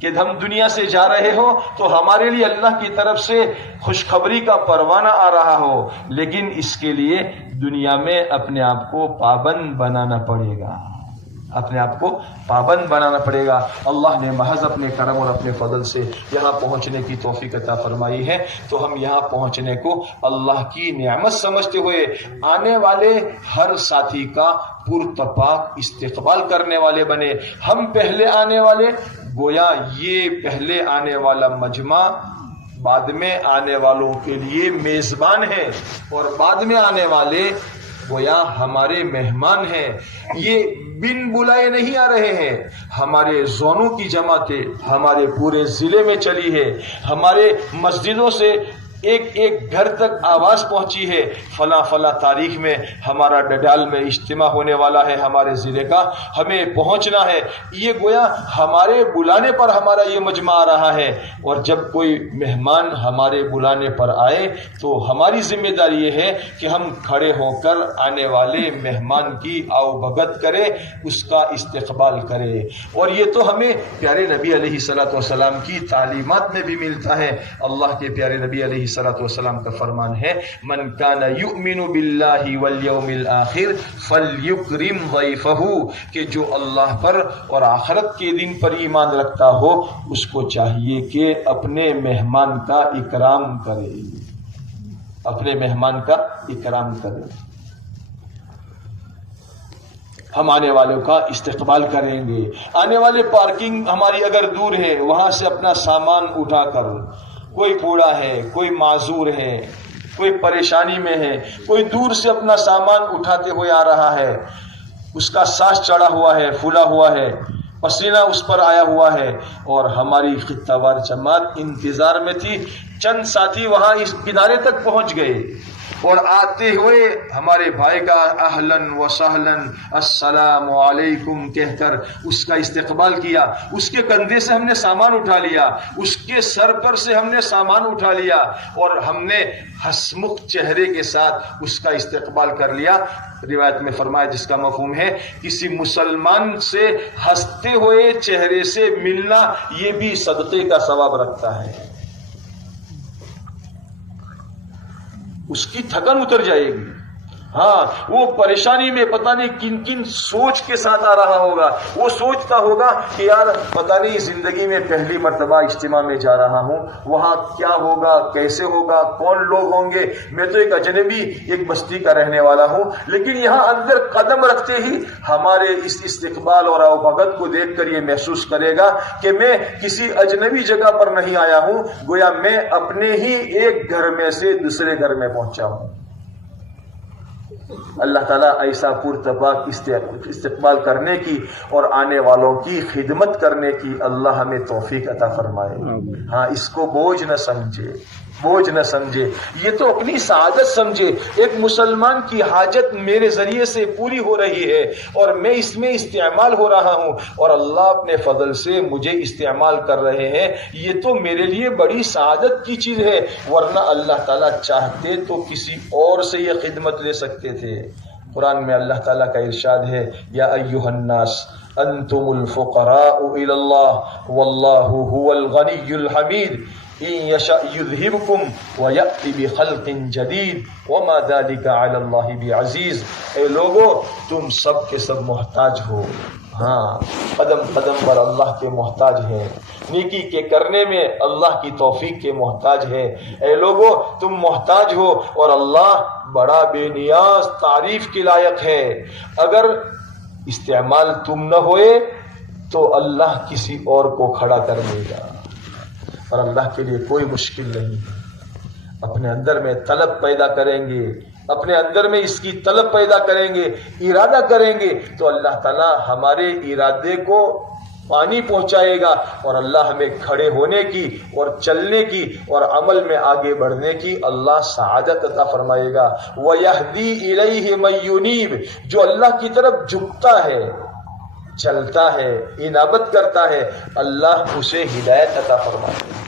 کہ ہم دنیا سے جا رہے ہو تو ہمارے لیے اللہ کی طرف سے خوشخبری کا پروانہ آ رہا ہو، لیکن اس کے لیے دنیا میں اپنے آپ کو پابند بنانا پڑے گا، اپنے آپ کو پابند بنانا پڑے گا۔ اللہ نے محض اپنے کرم اور اپنے فضل سے یہاں پہنچنے کی توفیق عطا فرمائی ہے، تو ہم یہاں پہنچنے کو اللہ کی نعمت سمجھتے ہوئے آنے والے ہر ساتھی کا پرتپاک استقبال کرنے والے بنے۔ ہم پہلے آنے والے، گویا یہ پہلے آنے والا مجمع بعد میں آنے والوں کے لیے میزبان ہے، اور بعد میں آنے والے گویا ہمارے مہمان ہیں۔ یہ بن بلائے نہیں آ رہے ہیں، ہمارے زونوں کی جماعتیں ہمارے پورے ضلع میں چلی ہے، ہمارے مسجدوں سے ایک ایک گھر تک آواز پہنچی ہے، فلاں فلاں تاریخ میں ہمارا ڈڈال میں اجتماع ہونے والا ہے ہمارے ضلع کا، ہمیں پہنچنا ہے۔ یہ گویا ہمارے بلانے پر ہمارا یہ مجمع آ رہا ہے، اور جب کوئی مہمان ہمارے بلانے پر آئے تو ہماری ذمہ داری یہ ہے کہ ہم کھڑے ہو کر آنے والے مہمان کی آؤ بھگت کرے، اس کا استقبال کرے۔ اور یہ تو ہمیں پیارے نبی علیہ الصلوۃ والسلام کی تعلیمات میں بھی ملتا ہے۔ اللہ کے پیارے نبی علیہ الصلوۃ والسلام کا فرمان ہے، من کان یؤمن باللہ والیوم الآخر فلیکرم ضیفہ، کہ جو اللہ پر اور آخرت کے دن پر ایمان رکھتا ہو اس کو چاہیے کہ اپنے مہمان کا اکرام کرے، اپنے مہمان کا اکرام کرے۔ ہم آنے والوں کا استقبال کریں گے۔ آنے والے پارکنگ ہماری اگر دور ہے، وہاں سے اپنا سامان اٹھا کر، کوئی بوڑھا ہے، کوئی معذور ہے، کوئی پریشانی میں ہے، کوئی دور سے اپنا سامان اٹھاتے ہوئے آ رہا ہے، اس کا سانس چڑھا ہوا ہے، پھولا ہوا ہے، پسینہ اس پر آیا ہوا ہے، اور ہماری خطہ وار جماعت انتظار میں تھی۔ چند ساتھی وہاں اس کنارے تک پہنچ گئے، اور آتے ہوئے ہمارے بھائی کا اہلن و سہلن السلام علیکم کہہ کر اس کا استقبال کیا. اس کے کندھے سے ہم نے سامان اٹھا لیا, اس کے سر پر سے ہم نے سامان اٹھا لیا, اور ہم نے ہسمکھ چہرے کے ساتھ اس کا استقبال کر لیا. روایت میں فرمایا جس کا مفہوم ہے کسی مسلمان سے ہنستے ہوئے چہرے سے ملنا یہ بھی صدقے کا ثواب رکھتا ہے. اس کی تھکن اتر جائے گی. ہاں, وہ پریشانی میں پتہ نہیں کن کن سوچ کے ساتھ آ رہا ہوگا. وہ سوچتا ہوگا کہ یار پتہ نہیں زندگی میں پہلی مرتبہ اجتماع میں جا رہا ہوں, وہاں کیا ہوگا, کیسے ہوگا, کون لوگ ہوں گے, میں تو ایک اجنبی ایک بستی کا رہنے والا ہوں. لیکن یہاں اندر قدم رکھتے ہی ہمارے اس استقبال اور آوبھگت کو دیکھ کر یہ محسوس کرے گا کہ میں کسی اجنبی جگہ پر نہیں آیا ہوں, گویا میں اپنے ہی ایک گھر میں سے دوسرے گھر میں پہنچا ہوں. اللہ تعالیٰ ایسا پرتپاک استقبال کرنے کی اور آنے والوں کی خدمت کرنے کی اللہ ہمیں توفیق عطا فرمائے. ہاں, اس کو بوجھ نہ سمجھے, بوجھ نہ سمجھے, یہ تو اپنی سعادت سمجھے. ایک مسلمان کی حاجت میرے ذریعے سے پوری ہو رہی ہے اور میں اس میں استعمال ہو رہا ہوں, اور اللہ اپنے فضل سے مجھے استعمال کر رہے ہیں. یہ تو میرے لیے بڑی سعادت کی چیز ہے, ورنہ اللہ تعالیٰ چاہتے تو کسی اور سے یہ خدمت لے سکتے تھے. قرآن میں اللہ تعالیٰ کا ارشاد ہے, یا ایھا الناس انتم الفقراء الی اللہ واللہ هو الغنی الحمید ان یشاء یذہبکم ویأتی بخلق جدید وما ذلک علی اللہ بعزیز. اے لوگو, تم سب کے سب محتاج ہو. ہاں, قدم قدم پر اللہ کے محتاج ہیں, نیکی کے کرنے میں اللہ کی توفیق کے محتاج ہے. اے لوگو, تم محتاج ہو اور اللہ بڑا بے نیاز تعریف کے لائق ہے. اگر استعمال تم نہ ہوئے تو اللہ کسی اور کو کھڑا کر دے گا, اور اللہ کے لیے کوئی مشکل نہیں ہے. اپنے اندر میں طلب پیدا کریں گے, اپنے اندر میں اس کی طلب پیدا کریں گے, ارادہ کریں گے, تو اللہ تعالیٰ ہمارے ارادے کو پانی پہنچائے گا, اور اللہ ہمیں کھڑے ہونے کی اور چلنے کی اور عمل میں آگے بڑھنے کی اللہ سعادت عطا فرمائے گا. وَيَهْدِي إِلَيْهِ مَن يُنِيبُ, جو اللہ کی طرف جھکتا ہے, چلتا ہے, انابت کرتا ہے, اللہ اسے ہدایت عطا فرمائے گا.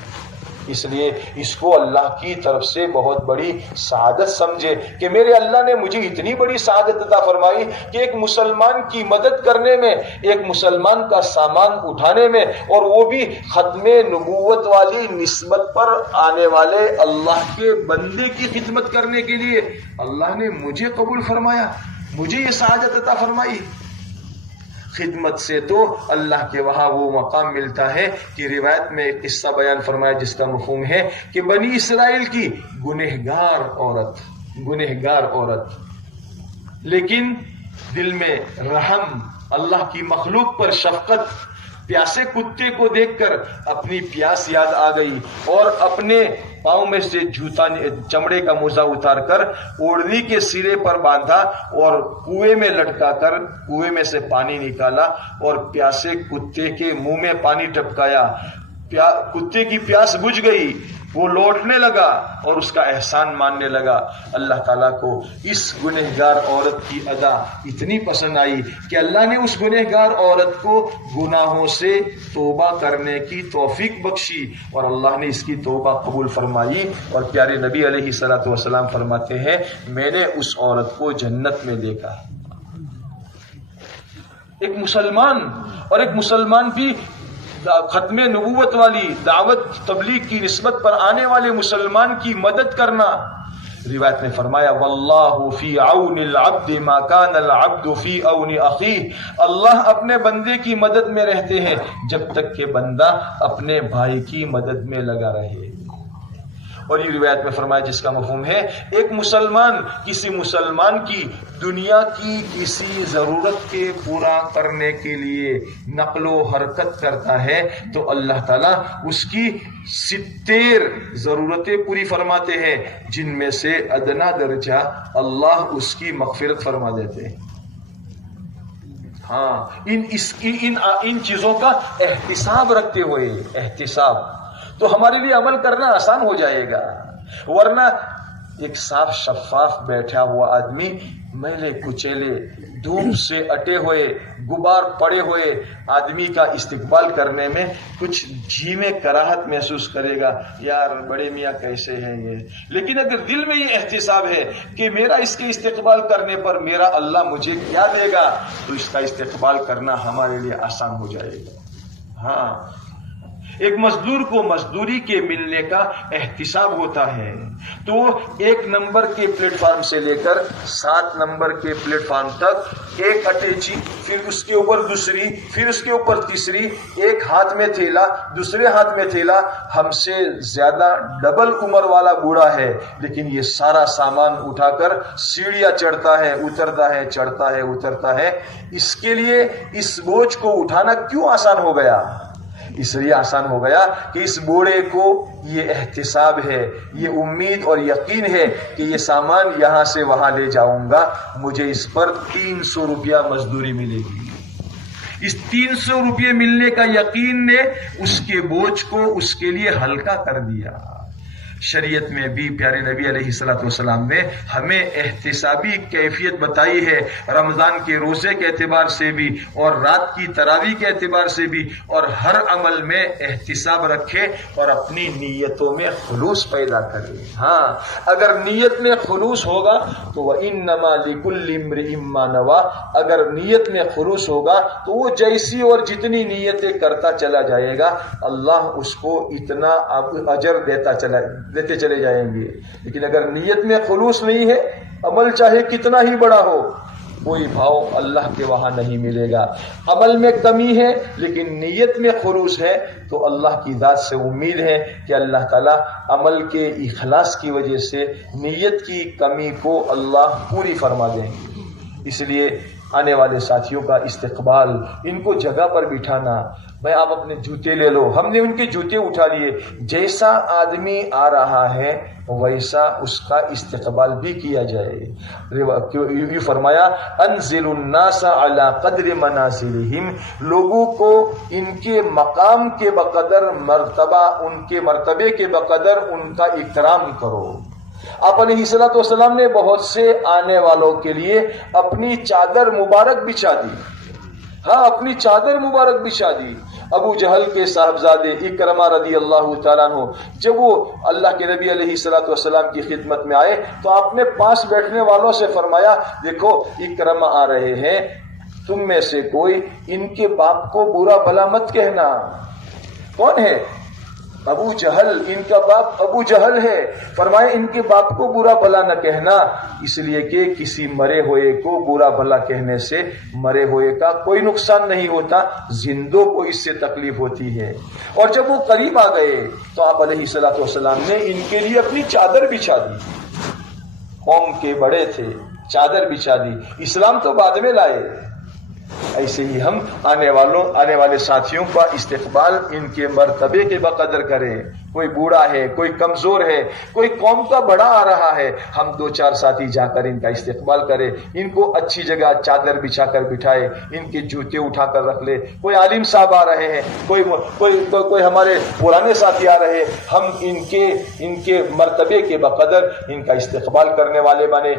اس لیے اس کو اللہ کی طرف سے بہت بڑی سعادت سمجھے کہ میرے اللہ نے مجھے اتنی بڑی سعادت عطا فرمائی کہ ایک مسلمان کی مدد کرنے میں, ایک مسلمان کا سامان اٹھانے میں, اور وہ بھی ختم نبوت والی نسبت پر آنے والے اللہ کے بندے کی خدمت کرنے کے لیے اللہ نے مجھے قبول فرمایا, مجھے یہ سعادت عطا فرمائی. خدمت سے تو اللہ کے وہاں وہ مقام ملتا ہے کہ روایت میں ایک قصہ بیان فرمایا جس کا مفہوم ہے کہ بنی اسرائیل کی گنہگار عورت لیکن دل میں رحم, اللہ کی مخلوق پر شفقت, پیاسے کتے کو دیکھ کر اپنی پیاس یاد آ گئی اور اپنے پاؤں میں سے جوتا چمڑے کا موزہ اتار کر اوڑھنی کے سرے پر باندھا اور کنویں میں لٹکا کر کنویں میں سے پانی نکالا اور پیاسے کتے کے منہ میں پانی ٹپکایا. کتے کی پیاس بجھ گئی, وہ لوٹنے لگا اور اس کا احسان ماننے لگا. اللہ تعالیٰ کو اس گنہگار عورت کی ادا اتنی پسند آئی کہ اللہ نے اس گنہگار عورت کو گناہوں سے توبہ کرنے کی توفیق بخشی, اور اللہ نے اس کی توبہ قبول فرمائی. اور پیارے نبی علیہ الصلوۃ والسلام فرماتے ہیں, میں نے اس عورت کو جنت میں دیکھا. ایک مسلمان بھی ختم نبوت والی دعوت تبلیغ کی نسبت پر آنے والے مسلمان کی مدد کرنا. روایت میں فرمایا, واللہ فی عون العبد ما کان العبد فی عون اخیہ, اللہ اپنے بندے کی مدد میں رہتے ہیں جب تک کہ بندہ اپنے بھائی کی مدد میں لگا رہے. اور یہ روایت میں فرمایا جس کا مفہوم ہے, ایک مسلمان کسی مسلمان کی دنیا کی کسی ضرورت کے پورا کرنے کے لیے نقل و حرکت کرتا ہے تو اللہ تعالیٰ اس کی 70 ضرورتیں پوری فرماتے ہیں, جن میں سے ادنا درجہ اللہ اس کی مغفرت فرما دیتے ہیں. ہاں, ان چیزوں کا احتساب رکھتے ہوئے, احتساب تو ہمارے لیے عمل کرنا آسان ہو جائے گا. ورنہ ایک صاف شفاف بیٹھا ہوا آدمی میلے کچیلے دھوپ سے اٹے ہوئے غبار پڑے ہوئے آدمی کا استقبال کرنے میں کچھ جی میں کراہت محسوس کرے گا، یار بڑے میاں کیسے ہیں یہ. لیکن اگر دل میں یہ احتساب ہے کہ میرا اس کے استقبال کرنے پر میرا اللہ مجھے کیا دے گا، تو اس کا استقبال کرنا ہمارے لیے آسان ہو جائے گا. ہاں، ایک مزدور کو مزدوری کے ملنے کا احتساب ہوتا ہے، تو 1 نمبر کے پلیٹ فارم سے لے کر 7 نمبر کے پلیٹ فارم تک ایک اٹیچی، پھر اس کے اوپر دوسری، پھر اس کے اوپر تیسری، ایک ہاتھ میں تھیلا دوسرے ہاتھ میں تھیلا. ہم سے زیادہ ڈبل عمر والا بوڑھا ہے، لیکن یہ سارا سامان اٹھا کر سیڑھیاں چڑھتا ہے اترتا ہے، چڑھتا ہے اترتا ہے. اس کے لیے اس بوجھ کو اٹھانا کیوں آسان ہو گیا؟ اس لیے آسان ہو گیا کہ اس بوڑھے کو یہ احتساب ہے، یہ امید اور یقین ہے کہ یہ سامان یہاں سے وہاں لے جاؤں گا، مجھے اس پر 300 روپیہ مزدوری ملے گی. اس 300 روپے ملنے کا یقین نے اس کے بوجھ کو اس کے لیے ہلکا کر دیا. شریعت میں بھی پیارے نبی علیہ الصلوۃ والسلام نے ہمیں احتسابی کیفیت بتائی ہے، رمضان کے روزے کے اعتبار سے بھی اور رات کی تراویح کے اعتبار سے بھی، اور ہر عمل میں احتساب رکھے اور اپنی نیتوں میں خلوص پیدا کرے. ہاں، اگر نیت میں خلوص ہوگا تو وَإِنَّمَا لِكُلِّ امْرِئٍ مَّا نَوَىٰ، اگر نیت میں خلوص ہوگا تو وہ جیسی اور جتنی نیتیں کرتا چلا جائے گا اللہ اس کو اتنا اجر دیتے چلے جائیں گے. لیکن اگر نیت میں خلوص نہیں ہے، عمل چاہے کتنا ہی بڑا ہو، کوئی بھاؤ اللہ کے وہاں نہیں ملے گا. عمل میں کمی ہے لیکن نیت میں خلوص ہے تو اللہ کی ذات سے امید ہے کہ اللہ تعالیٰ عمل کے اخلاص کی وجہ سے نیت کی کمی کو اللہ پوری فرما دیں گے. اس لیے آنے والے ساتھیوں کا استقبال، ان کو جگہ پر بٹھانا. بھائی آپ اپنے جوتے لے لو، ہم نے ان کے جوتے اٹھا لیے. جیسا آدمی آ رہا ہے ویسا اس کا استقبال بھی کیا جائے. یہ فرمایا انزل الناس علی قدر منازلہم، لوگوں کو ان کے مقام کے بقدر مرتبہ، ان کے مرتبے کے بقدر ان کا اکرام کرو. آپ علیہ الصلوۃ والسلام نے بہت سے آنے والوں کے لیے اپنی چادر مبارک بچھا دی. ہاں، اپنی چادر مبارک بچھا دی. ابو جہل کے صاحبزادے اکرمہ رضی اللہ تعالیٰ عنہ جب وہ اللہ کے نبی علیہ الصلوۃ والسلام کی خدمت میں آئے تو آپ نے پاس بیٹھنے والوں سے فرمایا، دیکھو اکرمہ آ رہے ہیں، تم میں سے کوئی ان کے باپ کو برا بھلا مت کہنا. کون ہے؟ ابو جہل، ان کا باپ ابو جہل ہے. فرمایا ان کے باپ کو برا بھلا نہ کہنا، اس لیے کہ کسی مرے ہوئے کو برا بھلا کہنے سے مرے ہوئے کا کوئی نقصان نہیں ہوتا، زندوں کو اس سے تکلیف ہوتی ہے. اور جب وہ قریب آ گئے تو آپ علیہ الصلوۃ والسلام نے ان کے لیے اپنی چادر بچھا دی. قوم کے بڑے تھے، چادر بچھا دی. اسلام تو بعد میں لائے. ایسے ہی ہم آنے والے ساتھیوں کا استقبال ان کے مرتبے کے بقدر کریں. کوئی بوڑھا ہے، کوئی کمزور ہے، کوئی قوم کا بڑا آ رہا ہے، ہم 2-4 ساتھی جا کر ان کا استقبال کریں. ان کو اچھی جگہ چادر بچھا کر بٹھائے، ان کے جوتے اٹھا کر رکھ لے. کوئی عالم صاحب آ رہے ہیں، کوئی ہمارے پرانے ساتھی آ رہے ہیں، ہم ان کے مرتبے کے بقدر ان کا استقبال کرنے والے بنے.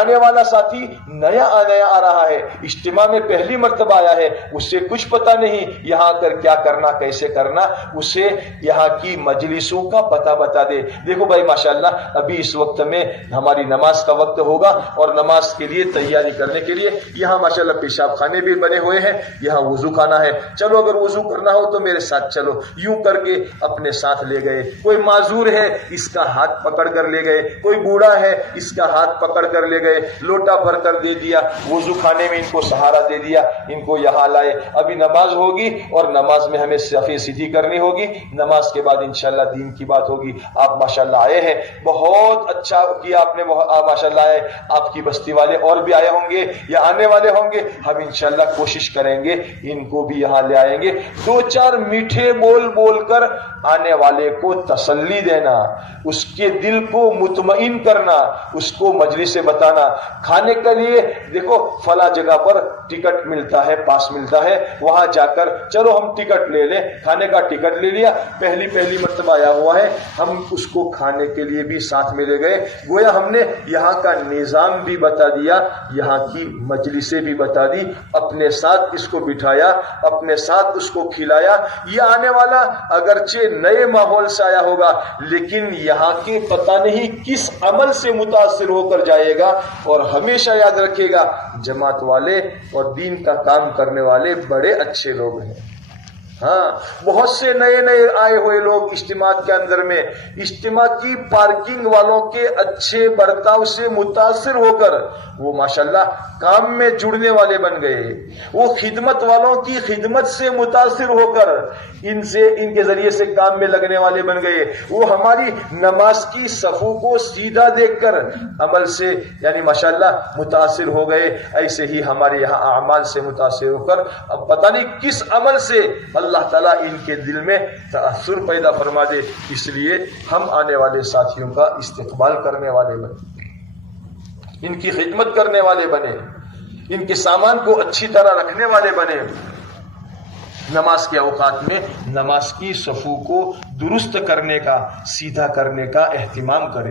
آنے والا ساتھی نیا آ رہا ہے، اجتماع میں پہلی مرتبہ آیا ہے، اس سے کچھ پتہ نہیں یہاں کر کیا کرنا، کیسے کرنا، اسے یہاں کی مجلسوں کا پتہ بتا دے. دیکھو بھائی ماشاءاللہ ابھی اس وقت میں ہماری نماز کا وقت ہوگا اور نماز کے لیے تیاری کرنے کے لیے یہاں ماشاءاللہ پیشاب خانے بھی بنے ہوئے ہیں، یہاں وضو خانہ ہے، چلو اگر وضو کرنا ہو تو میرے ساتھ چلو. یوں کر کے اپنے ساتھ لے گئے. کوئی معذور ہے اس کا ہاتھ پکڑ کر لے گئے، کوئی بوڑھا ہے اس کا ہاتھ پکڑ کر لے گئے، لوٹا بھر کر دے دیا، وضو خانے میں ان کو سہارا دے دیا، ان کو یہاں لائے. ابھی نماز ہوگی اور نماز میں ہمیں صفیں سیدھی کرنی ہوگی. نماز کے بعد انشاءاللہ دین کی بات ہوگی. آپ ماشاءاللہ آئے ہیں، بہت اچھا کیا آپ نے، ماشاءاللہ آئے. آپ کی بستی والے اور بھی آئے ہوں گے یا آنے والے ہوں گے، ہم انشاءاللہ کوشش کریں گے ان کو بھی یہاں لے آئیں گے. 2-4 میٹھے بول کر آنے والے کو تسلی دینا، اس کے دل کو مطمئن کرنا، اس کو مجلس سے بتانا۔ کھانے کے لیے دیکھو فلاں جگہ پر ٹکٹ ملتا ہے، پاس ملتا ہے، وہاں جا کر چلو ہم ٹکٹ لے لیں، کھانے کا ٹکٹ لے لیا، پہلی مرتبہ آیا ہوا ہے، ہم اس کو کھانے کے لیے بھی ساتھ میں لے گئے، گویا ہم نے یہاں کا نظام بھی بتا دیا، یہاں کی مجلسیں بھی بتا دی، اپنے ساتھ اس کو بٹھایا، اپنے ساتھ اس کو کھلایا۔ یہ آنے والا اگرچہ نئے ماحول سے آیا ہوگا لیکن یہاں کے پتہ نہیں کس عمل سے متاثر ہو کر جائے گا، اور ہمیشہ یاد رکھے گا جماعت والے اور دین کا کام کرنے والے بڑے اچھے لوگ ہیں۔ ہاں، بہت سے نئے آئے ہوئے لوگ اجتماع کے اندر میں اجتماع کی پارکنگ والوں کے اچھے برتاؤ سے متاثر ہو کر وہ ماشاءاللہ کام میں جڑنے والے بن گئے، وہ خدمت والوں کی خدمت سے متاثر ہو کر ان کے ذریعے سے کام میں لگنے والے بن گئے، وہ ہماری نماز کی صفوں کو سیدھا دیکھ کر عمل سے یعنی ماشاءاللہ متاثر ہو گئے۔ ایسے ہی ہمارے یہاں اعمال سے متاثر ہو کر اب پتہ نہیں کس عمل سے اللہ تعالیٰ ان کے دل میں تأثر پیدا فرما دے، اس لیے ہم آنے والے ساتھیوں کا استقبال کرنے والے بنے، ان کی خدمت کرنے والے بنے، ان کے سامان کو اچھی طرح رکھنے والے بنے، نماز کے اوقات میں نماز کی صفوں کو درست کرنے کا، سیدھا کرنے کا اہتمام کرے۔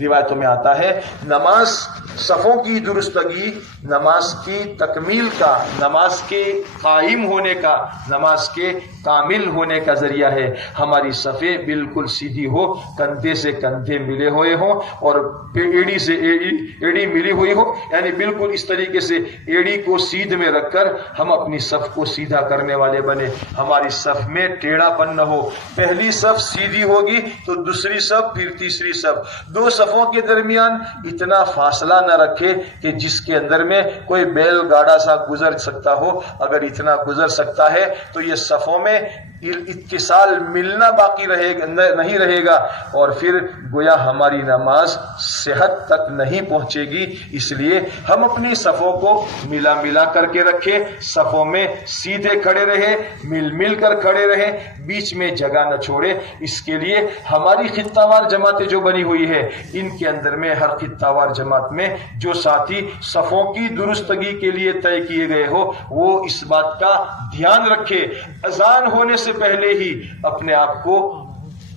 روایتوں میں آتا ہے نماز صفوں کی درستگی نماز کی تکمیل کا، نماز کے قائم ہونے کا، نماز کے کامل ہونے کا ذریعہ ہے۔ ہماری صفیں بالکل سیدھی ہو، کندھے سے کندھے ملے ہوئے ہوں اور ایڑی سے ایڑی ملی ہوئی ہو، یعنی بالکل اس طریقے سے ایڑی کو سیدھ میں رکھ کر ہم اپنی صف کو سیدھا کرنے والے بنے۔ ہماری صف میں ٹیڑھا پن نہ ہو، پہلی صف سیدھی ہوگی تو دوسری صف، پھر تیسری صف، دو صفوں کے درمیان اتنا فاصلہ نہ رکھے کہ جس کے اندر میں کوئی بیل گاڑا سا گزر سکتا ہو۔ اگر اتنا گزر سکتا ہے تو یہ صفوں میں اتصال ملنا باقی نہیں رہے گا، اور پھر گویا ہماری نماز صحت تک نہیں پہنچے گی۔ اس لیے ہم اپنی صفوں کو ملا کر کے رکھے، صفوں میں سیدھے کھڑے رہے، مل کر کھڑے رہے، بیچ میں جگہ نہ چھوڑے۔ اس کے لیے ہماری خطہ وار جماعتیں جو بنی ہوئی ہے، ان کے اندر میں ہر خطہ وار جماعت میں جو ساتھی صفوں کی درستگی کے لیے طے کیے گئے ہو، وہ اس بات کا دھیان رکھے، اذان ہونے سے پہلے ہی اپنے آپ کو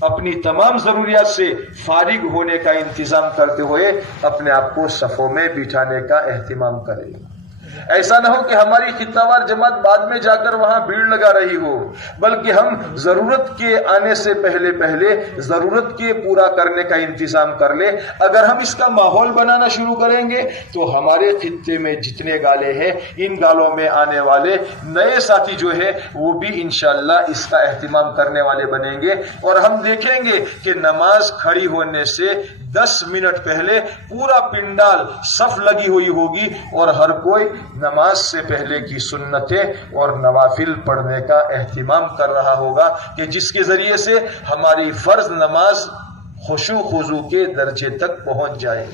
اپنی تمام ضروریات سے فارغ ہونے کا انتظام کرتے ہوئے اپنے آپ کو صفوں میں بٹھانے کا اہتمام کرے۔ ایسا نہ ہو کہ ہماری خطہ وار جماعت بعد میں جا کر وہاں بھیڑ لگا رہی ہو، بلکہ ہم ضرورت کے آنے سے پہلے ضرورت کے پورا کرنے کا انتظام کر لیں۔ اگر ہم اس کا ماحول بنانا شروع کریں گے تو ہمارے خطے میں جتنے گالے ہیں، ان گالوں میں آنے والے نئے ساتھی جو ہے وہ بھی انشاءاللہ اس کا اہتمام کرنے والے بنیں گے، اور ہم دیکھیں گے کہ نماز کھڑی ہونے سے 10 منٹ پہلے پورا پنڈال صف لگی ہوئی ہوگی، اور ہر کوئی نماز سے پہلے کی سنتیں اور نوافل پڑھنے کا اہتمام کر رہا ہوگا، کہ جس کے ذریعے سے ہماری فرض نماز خشوع خضوع کے درجے تک پہنچ جائے۔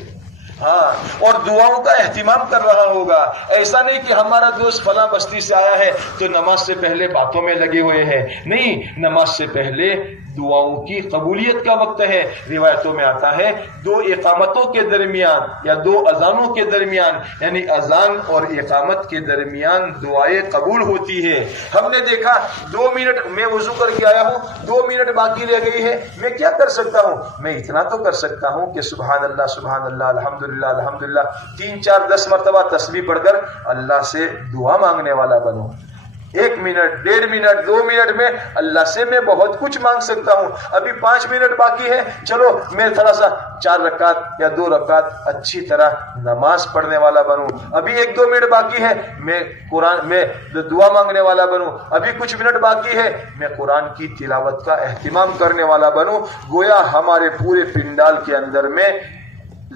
ہاں، اور دعاؤں کا اہتمام کر رہا ہوگا۔ ایسا نہیں کہ ہمارا دوست فلاں بستی سے آیا ہے تو نماز سے پہلے باتوں میں لگے ہوئے ہیں، نہیں، نماز سے پہلے دعاؤں کی قبولیت کا وقت ہے۔ روایتوں میں آتا ہے 2 اقامتوں کے درمیان یا 2 اذانوں کے درمیان، یعنی اذان اور اقامت کے درمیان دعائیں قبول ہوتی ہے۔ ہم نے دیکھا 2 منٹ میں وضو کر کے آیا ہوں، 2 منٹ باقی رہ گئی ہے، میں کیا کر سکتا ہوں؟ میں اتنا تو کر سکتا ہوں کہ سبحان اللہ الحمدللہ 3 4 10 مرتبہ تسبیح پڑھ کر اللہ سے دعا مانگنے والا بنوں۔ 1 منٹ 1.5 منٹ 2 منٹ میں اللہ سے میں بہت کچھ مانگ سکتا ہوں۔ ابھی 5 منٹ باقی ہے، چلو میں تھوڑا سا 4 رکعت یا 2 رکعت اچھی طرح نماز پڑھنے والا بنوں۔ ابھی 1-2 منٹ باقی ہے، میں قرآن میں دعا مانگنے والا بنوں۔ ابھی کچھ منٹ باقی ہے، میں قرآن کی تلاوت کا اہتمام کرنے والا بنوں۔ گویا ہمارے پورے پنڈال کے اندر میں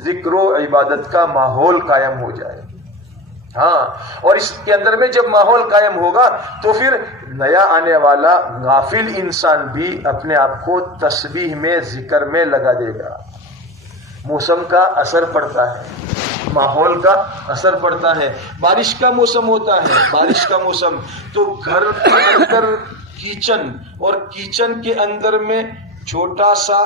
ذکر و عبادت کا ماحول قائم ہو جائے۔ ہاں، اور اس کے اندر میں جب ماحول قائم ہوگا تو پھر نیا آنے والا غافل انسان بھی اپنے آپ کو تسبیح میں ذکر میں لگا دے گا۔ موسم کا اثر پڑتا ہے، ماحول کا اثر پڑتا ہے۔ بارش کا موسم ہوتا ہے، بارش کا موسم تو گھر کے اندر کچن، اور کچن کے اندر میں چھوٹا سا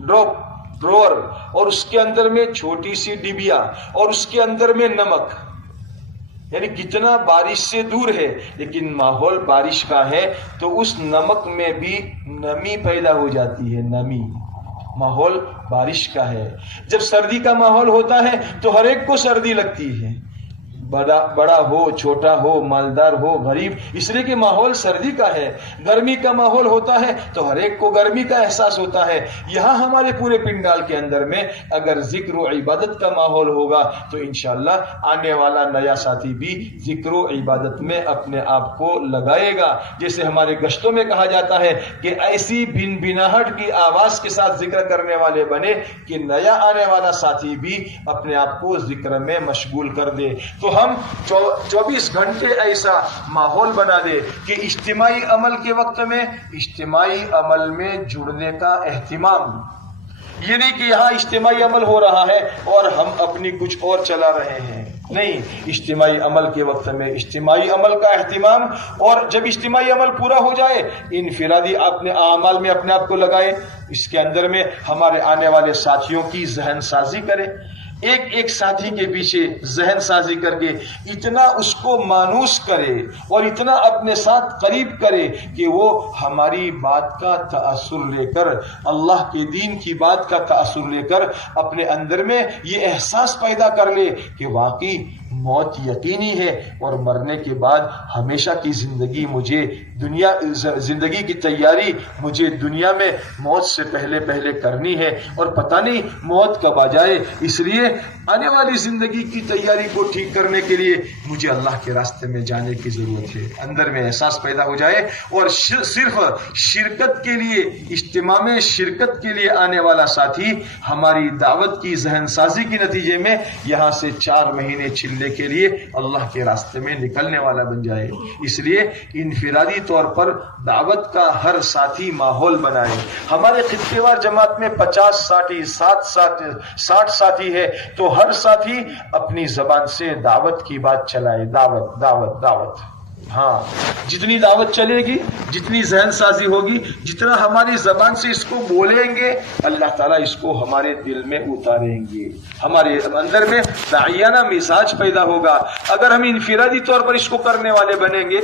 ڈرور، اور اس کے اندر میں چھوٹی سی ڈبیا، اور اس کے اندر میں نمک، یعنی کتنا بارش سے دور ہے لیکن ماحول بارش کا ہے، تو اس نمک میں بھی نمی پیدا ہو جاتی ہے، نمی، ماحول بارش کا ہے۔ جب سردی کا ماحول ہوتا ہے تو ہر ایک کو سردی لگتی ہے، بڑا ہو، چھوٹا ہو، مالدار ہو، غریب، اس لیے کہ ماحول سردی کا ہے۔ گرمی کا ماحول ہوتا ہے تو ہر ایک کو گرمی کا احساس ہوتا ہے۔ یہاں ہمارے پورے پنڈال کے اندر میں اگر ذکر و عبادت کا ماحول ہوگا تو انشاءاللہ آنے والا نیا ساتھی بھی ذکر و عبادت میں اپنے آپ کو لگائے گا۔ جیسے ہمارے گشتوں میں کہا جاتا ہے کہ ایسی بن بناہٹ کی آواز کے ساتھ ذکر کرنے والے بنے کہ نیا آنے والا ساتھی بھی اپنے آپ کو ذکر میں مشغول کر دے۔ تو ہم 24 گھنٹے ایسا ماحول بنا دے کہ اجتماعی عمل کے وقت میں اجتماعی عمل میں جڑنے کا اہتمام، یہ نہیں کہ یہاں اجتماعی عمل ہو رہا ہے اور ہم اپنی کچھ اور چلا رہے ہیں، نہیں، اجتماعی عمل کے وقت میں اجتماعی عمل کا اہتمام، اور جب اجتماعی عمل پورا ہو جائے انفرادی اپنے اعمال میں اپنے آپ کو لگائے، اس کے اندر میں ہمارے آنے والے ساتھیوں کی ذہن سازی کرے، ایک ایک ساتھی کے پیچھے ذہن سازی کر کے اتنا اس کو مانوس کرے اور اتنا اپنے ساتھ قریب کرے کہ وہ ہماری بات کا تأثر لے کر، اللہ کے دین کی بات کا تأثر لے کر اپنے اندر میں یہ احساس پیدا کر لے کہ واقعی موت یقینی ہے اور مرنے کے بعد ہمیشہ کی زندگی مجھے زندگی کی تیاری مجھے دنیا میں موت سے پہلے کرنی ہے، اور پتہ نہیں موت کب آ جائے، اس لیے آنے والی زندگی کی تیاری کو ٹھیک کرنے کے لیے مجھے اللہ کے راستے میں جانے کی ضرورت ہے۔ اندر میں احساس پیدا ہو جائے، اور صرف شرکت کے لیے، اجتماع میں شرکت کے لیے آنے والا ساتھی ہماری دعوت کی ذہن سازی کے نتیجے میں یہاں سے 4 مہینے چلنے کے لیے اللہ کے راستے میں نکلنے والا بن جائے۔ اس لیے انفرادی طور پر دعوت کا ہر ساتھی ماحول بنائے۔ ہمارے خطے وار جماعت میں 50 ساتھی، 60 ساتھی ہے، تو ہر ساتھی اپنی زبان سے دعوت کی بات چلائے، دعوت دعوت دعوت۔ ہاں، جتنی دعوت چلے گی، جتنی ذہن سازی ہوگی، جتنا ہماری زبان سے اس کو بولیں گے، اللہ تعالیٰ اس کو ہمارے دل میں اتاریں گے، ہمارے اندر میں داعیانہ مزاج پیدا ہوگا۔ اگر ہم انفرادی طور پر اس کو کرنے والے بنیں گے،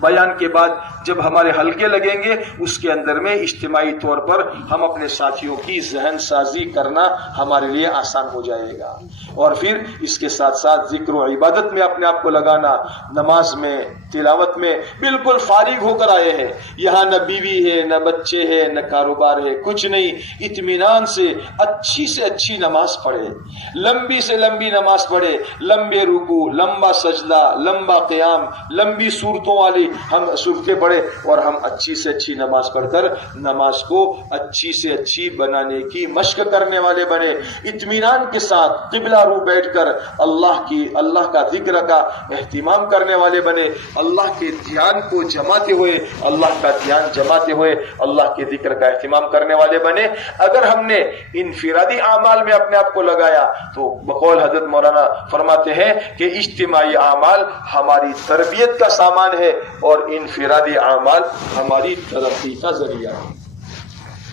بیان کے بعد جب ہمارے حلقے لگیں گے اس کے اندر میں اجتماعی طور پر ہم اپنے ساتھیوں کی ذہن سازی کرنا ہمارے لیے آسان ہو جائے گا، اور پھر اس کے ساتھ ساتھ ذکر و عبادت میں اپنے آپ کو لگانا، نماز میں، تلاوت میں بالکل فارغ ہو کر آئے ہیں، یہاں نہ بیوی ہے، نہ بچے ہے، نہ کاروبار ہے، کچھ نہیں، اطمینان سے اچھی نماز پڑھے، لمبی سے لمبی نماز پڑھے، لمبے رکوع، لمبا سجدہ، لمبا قیام، لمبی صورتوں والی ہم صورتیں پڑھے، اور ہم اچھی سے اچھی نماز پڑھ کر نماز کو اچھی سے اچھی بنانے کی مشق کرنے والے بنے، اطمینان کے ساتھ قبلہ رو بیٹھ کر اللہ کا ذکر کا اہتمام کرنے والے بنے، اللہ کے دھیان کو جماتے ہوئے، اللہ کا دھیان جماتے ہوئے اللہ کے ذکر کا اہتمام کرنے والے بنے۔ اگر ہم نے انفرادی اعمال میں اپنے آپ کو لگایا تو بقول حضرت مولانا فرماتے ہیں کہ اجتماعی اعمال ہماری تربیت کا سامان ہے اور انفرادی اعمال ہماری ترقی کا ذریعہ ہے،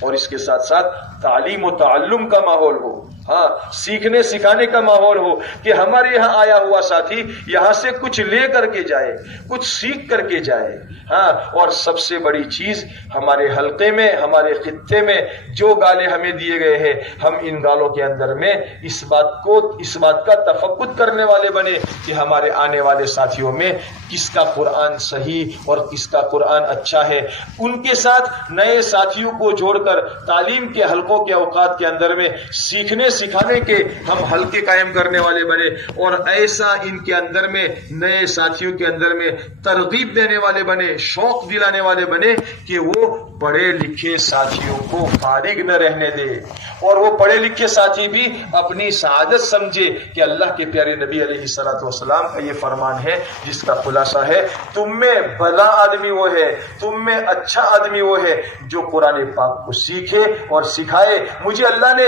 اور اس کے ساتھ ساتھ تعلیم و تعلم کا ماحول ہو، ہاں، سیکھنے سکھانے کا ماحول ہو کہ ہمارے یہاں آیا ہوا ساتھی یہاں سے کچھ لے کر کے جائے، کچھ سیکھ کر کے جائے، ہاں، اور سب سے بڑی چیز ہمارے حلقے میں، ہمارے خطے میں جو گالے ہمیں دیے گئے ہیں، ہم ان گالوں کے اندر میں اس بات کا تفقد کرنے والے بنے کہ ہمارے آنے والے ساتھیوں میں کس کا قرآن صحیح اور کس کا قرآن اچھا ہے، ان کے ساتھ نئے ساتھیوں کو جوڑ کر تعلیم کے حلقوں کے اوقات کے اندر میں سیکھنے سکھانے کے ہم حلقے قائم کرنے والے بنے، اور ایسا ان کے اندر میں نئے ساتھیوں کے اندر میں ترغیب دینے والے بنے، شوق دلانے والے بنے کہ وہ پڑھے لکھے ساتھیوں کو فارغ نہ رہنے دے، اور وہ پڑھے لکھے ساتھی بھی اپنی سعادت سمجھے کہ اللہ کے پیارے نبی علیہ الصلوۃ والسلام کا یہ فرمان ہے جس کا خلاصہ ہے، تم میں بھلا آدمی وہ ہے، تم میں اچھا آدمی وہ ہے جو قرآن پاک کو سیکھے اور سکھائے۔ مجھے اللہ نے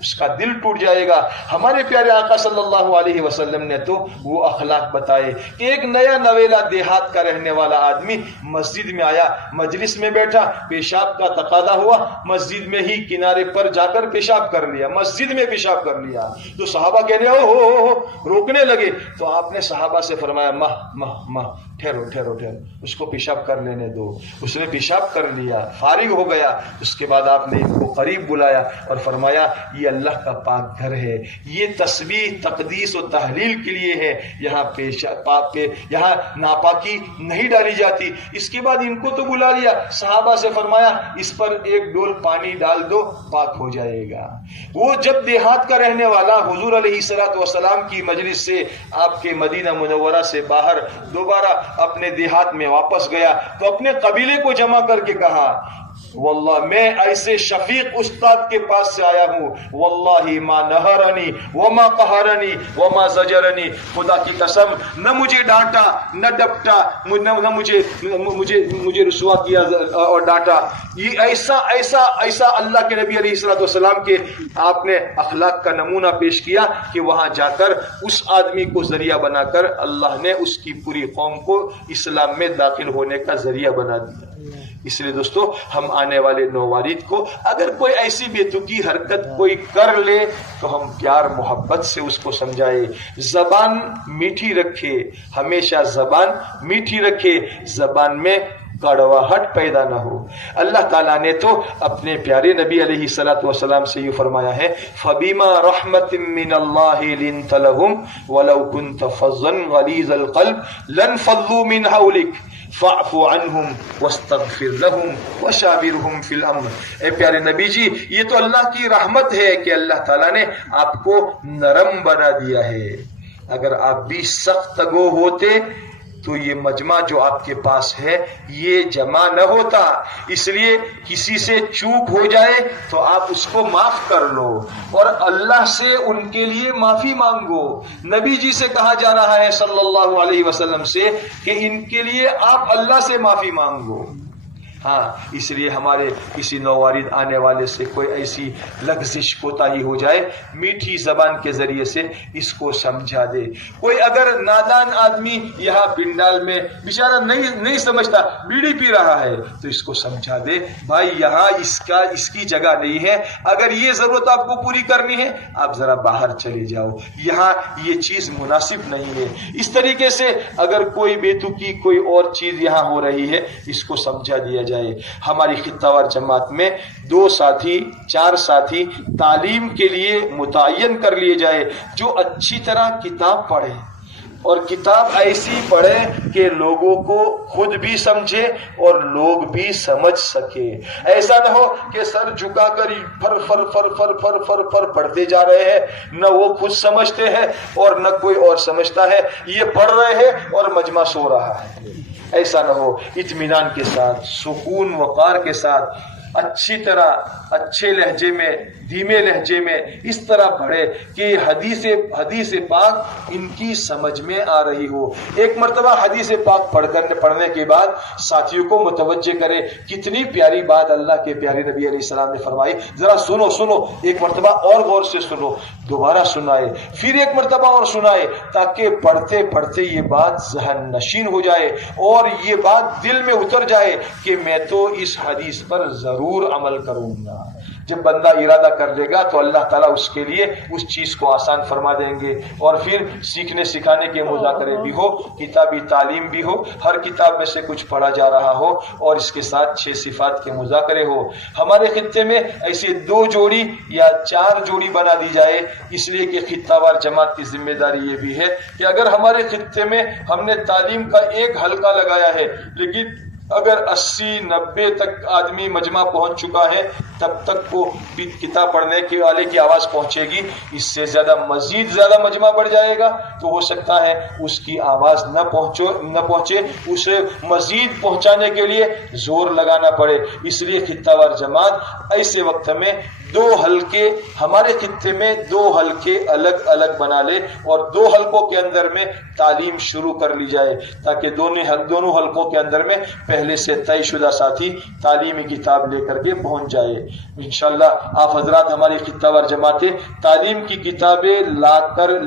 اس کا دل ٹوٹ جائے گا۔ ہمارے پیارے آقا صلی اللہ علیہ وسلم نے تو وہ اخلاق بتائے کہ ایک نیا نویلا دیہات کا رہنے والا آدمی مسجد میں آیا، مجلس میں بیٹھا، پیشاب کا تقاضا ہوا، مسجد میں ہی کنارے پر جا کر پیشاب کر لیا، مسجد میں پیشاب کر لیا۔ تو صحابہ کہنے ہو روکنے لگے، تو آپ نے صحابہ سے فرمایا مہ ٹھہرو ٹھہرو ٹھہرو، اس کو پیشاب کر لینے دو۔ اس نے پیشاب کر لیا، فارغ ہو گیا۔ اس کے بعد آپ نے ان کو قریب بلایا اور فرمایا یہ اللہ کا پاک گھر ہے، یہ تسبیح تقدیس و تحلیل کے لیے ہے، یہاں ناپاکی نہیں ڈالی جاتی۔ اس کے بعد ان کو تو بلا لیا، صحابہ سے فرمایا اس پر ایک ڈول پانی ڈال دو، پاک ہو جائے گا۔ وہ جب دیہات کا رہنے والا حضور علیہ الصلوۃ والسلام کی مجلس سے آپ کے مدینہ منورہ سے باہر دوبارہ اپنے دیہات میں واپس گیا تو اپنے قبیلے کو جمع کر کے کہا واللہ میں ایسے شفیق استاد کے پاس سے آیا ہوں، واللہ ما نہرنی وما قہرنی وما زجرنی، خدا کی قسم نہ مجھے ڈانٹا نہ ڈپٹا، نہ مجھے رسوا کیا اور ڈانٹا۔ یہ ایسا اللہ کے نبی علیہ الصلوۃ والسلام کے آپ نے اخلاق کا نمونہ پیش کیا کہ وہاں جا کر اس آدمی کو ذریعہ بنا کر اللہ نے اس کی پوری قوم کو اسلام میں داخل ہونے کا ذریعہ بنا دیا۔ اس لیے دوستو ہم آنے والے نووالد کو اگر کوئی ایسی بے تکی حرکت کوئی کر لے تو ہم پیار محبت سے اس کو سمجھائے، زبان میٹھی رکھے، ہمیشہ زبان میٹھی رکھے، زبان میں کڑواہٹ پیدا نہ ہو۔ اللہ تعالیٰ نے تو اپنے پیارے نبی علیہ الصلوۃ والسلام سے یہ فرمایا ہے فَبِمَا رَحْمَةٍ مِّنَ اللَّهِ لِنْتَ لَهُمْ وَلَوْ كُنْتَ فَظًّا غَلِيظَ الْقَلْبِ لَانفَضُّوا مِنْ حَوْلِكَ فَاعْفُ عَنْهُمْ وَاسْتَغْفِرْ لَهُمْ وَشَاوِرْهُمْ فِي الْأَمْرِ۔ اے پیارے نبی جی، یہ تو اللہ کی رحمت ہے کہ اللہ تعالیٰ نے آپ کو نرم بنا دیا ہے۔ اگر آپ بھی سخت گو ہوتے تو یہ مجمع جو آپ کے پاس ہے یہ جمع نہ ہوتا۔ اس لیے کسی سے چوک ہو جائے تو آپ اس کو معاف کر لو اور اللہ سے ان کے لیے معافی مانگو۔ نبی جی سے کہا جا رہا ہے صلی اللہ علیہ وسلم سے کہ ان کے لیے آپ اللہ سے معافی مانگو۔ ہاں، اس لیے ہمارے کسی نووارد آنے والے سے کوئی ایسی لغزش کوتاہی ہو جائے، میٹھی زبان کے ذریعے سے اس کو سمجھا دے۔ کوئی اگر نادان آدمی یہاں پنڈال میں بیچارہ نہیں سمجھتا، بیڑی پی رہا ہے، تو اس کو سمجھا دے بھائی یہاں اس کی جگہ نہیں ہے، اگر یہ ضرورت آپ کو پوری کرنی ہے آپ ذرا باہر چلے جاؤ، یہاں یہ چیز مناسب نہیں ہے۔ اس طریقے سے اگر کوئی بیتوکی کوئی اور چیز یہاں ہو رہی ہے اس کو سمجھا دیا جائے۔ ہماری خطہ وار جماعت میں 2 ساتھی 4 ساتھی تعلیم کے لیے متعین کر لیے جائے جو اچھی طرح کتاب پڑھے اور کتاب ایسی پڑھے کہ لوگوں کو خود بھی سمجھے اور لوگ بھی سمجھ سکے۔ ایسا نہ ہو کہ سر جھکا کر فر پڑھتے جا رہے ہیں، نہ وہ خود سمجھتے ہیں اور نہ کوئی اور سمجھتا ہے، یہ پڑھ رہے ہیں اور مجمع سو رہا ہے۔ ایسا نہ ہو، اطمینان کے ساتھ، سکون وقار کے ساتھ، اچھی طرح اچھے لہجے میں، دھیمے لہجے میں اس طرح پڑھے کہ حدیث پاک ان کی سمجھ میں آ رہی ہو۔ ایک مرتبہ حدیث پاک پڑھنے کے بعد ساتھیوں کو متوجہ کرے کتنی پیاری بات اللہ کے پیارے نبی علیہ السلام نے فرمائی، ذرا سنو، ایک مرتبہ اور غور سے سنو، دوبارہ سنائے، پھر ایک مرتبہ اور سنائے، تاکہ پڑھتے پڑھتے یہ بات ذہن نشین ہو جائے اور یہ بات دل میں اتر جائے کہ میں تو اس حدیث پر ضرور عمل کروں گا۔ جب بندہ ارادہ کر لے گا تو اللہ تعالیٰ اس کے لیے اس چیز کو آسان فرما دیں گے۔ اور پھر سیکھنے سکھانے کے مذاکرے بھی ہو، کتابی تعلیم بھی ہو، ہر کتاب میں سے کچھ پڑھا جا رہا ہو اور اس کے ساتھ 6 صفات کے مذاکرے ہو۔ ہمارے خطے میں ایسے 2 جوڑی یا 4 جوڑی بنا دی جائے، اس لیے کہ خطہ وار جماعت کی ذمہ داری یہ بھی ہے کہ اگر ہمارے خطے میں ہم نے تعلیم کا ایک حلقہ لگایا ہے لیکن اگر 80-90 تک آدمی مجمع پہنچ چکا ہے تب تک وہ کتاب پڑھنے کے والے کی آواز پہنچے گی، اس سے مزید زیادہ مجمع بڑھ جائے گا تو ہو سکتا ہے اس کی آواز نہ پہنچے، اسے مزید پہنچانے کے لیے زور لگانا پڑے۔ اس لیے خطہ وار جماعت ایسے وقت میں دو حلقے ہمارے خطے میں، دو حلقے الگ الگ بنا لے اور دو حلقوں کے اندر میں تعلیم شروع کر لی جائے، تاکہ دونوں حلقوں کے اندر میں پہلے سے طے شدہ ساتھی تعلیمی کتاب لے کر کے پہنچ جائے۔ انشاءاللہ آپ حضرات ہماری خطہ وار جماعتیں تعلیم کی کتابیں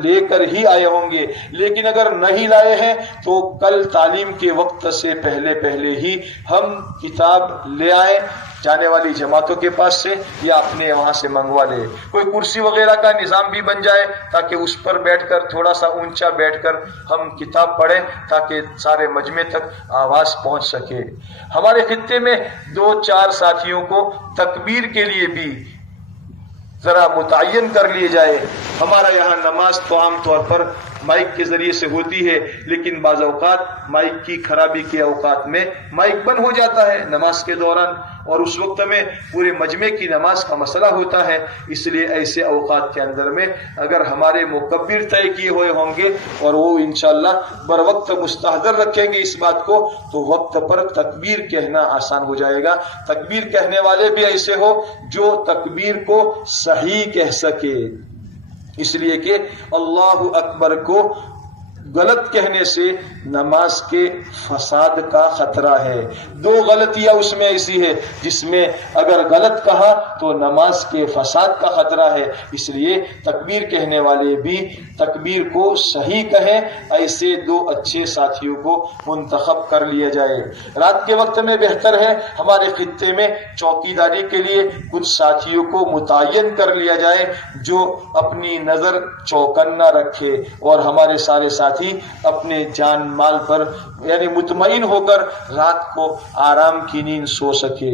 لے کر ہی آئے ہوں گے، لیکن اگر نہیں لائے ہیں تو کل تعلیم کے وقت سے پہلے ہی ہم کتاب لے آئیں، جانے والی جماعتوں کے پاس سے یا اپنے وہاں سے منگوا لے۔ کوئی کرسی وغیرہ کا نظام بھی بن جائے تاکہ اس پر بیٹھ کر تھوڑا سا اونچا بیٹھ کر ہم کتاب پڑھیں، تاکہ سارے مجمع تک آواز پہنچ سکے۔ ہمارے خطے میں 2-4 ساتھیوں کو تکبیر کے لیے بھی ذرا متعین کر لیے جائے۔ ہمارا یہاں نماز تو عام طور پر مائک کے ذریعے سے ہوتی ہے، لیکن بعض اوقات مائک کی خرابی کے اوقات میں مائک بند ہو جاتا ہے نماز کے دوران، اور اس وقت میں پورے مجمع کی نماز کا مسئلہ ہوتا ہے۔ اس لیے ایسے اوقات کے اندر میں اگر ہمارے مکبر طے کیے ہوئے ہوں گے اور وہ انشاءاللہ بر وقت مستحضر رکھیں گے اس بات کو، تو وقت پر تکبیر کہنا آسان ہو جائے گا۔ تکبیر کہنے والے بھی ایسے ہو جو تکبیر کو صحیح کہہ سکے، اس لیے کہ اللہ اکبر کو غلط کہنے سے نماز کے فساد کا خطرہ ہے۔ 2 غلطیاں اس میں ایسی ہے جس میں اگر غلط کہا تو نماز کے فساد کا خطرہ ہے، اس لیے تکبیر کہنے والے بھی تکبیر کو صحیح کہیں۔ ایسے 2 اچھے ساتھیوں کو منتخب کر لیا جائے۔ رات کے وقت میں بہتر ہے ہمارے خطے میں چوکیداری کے لیے کچھ ساتھیوں کو متعین کر لیا جائے جو اپنی نظر چوکنا رکھے اور ہمارے سارے ساتھی اپنے جان مال پر یعنی مطمئن ہو کر رات کو آرام کی نیند سو سکے۔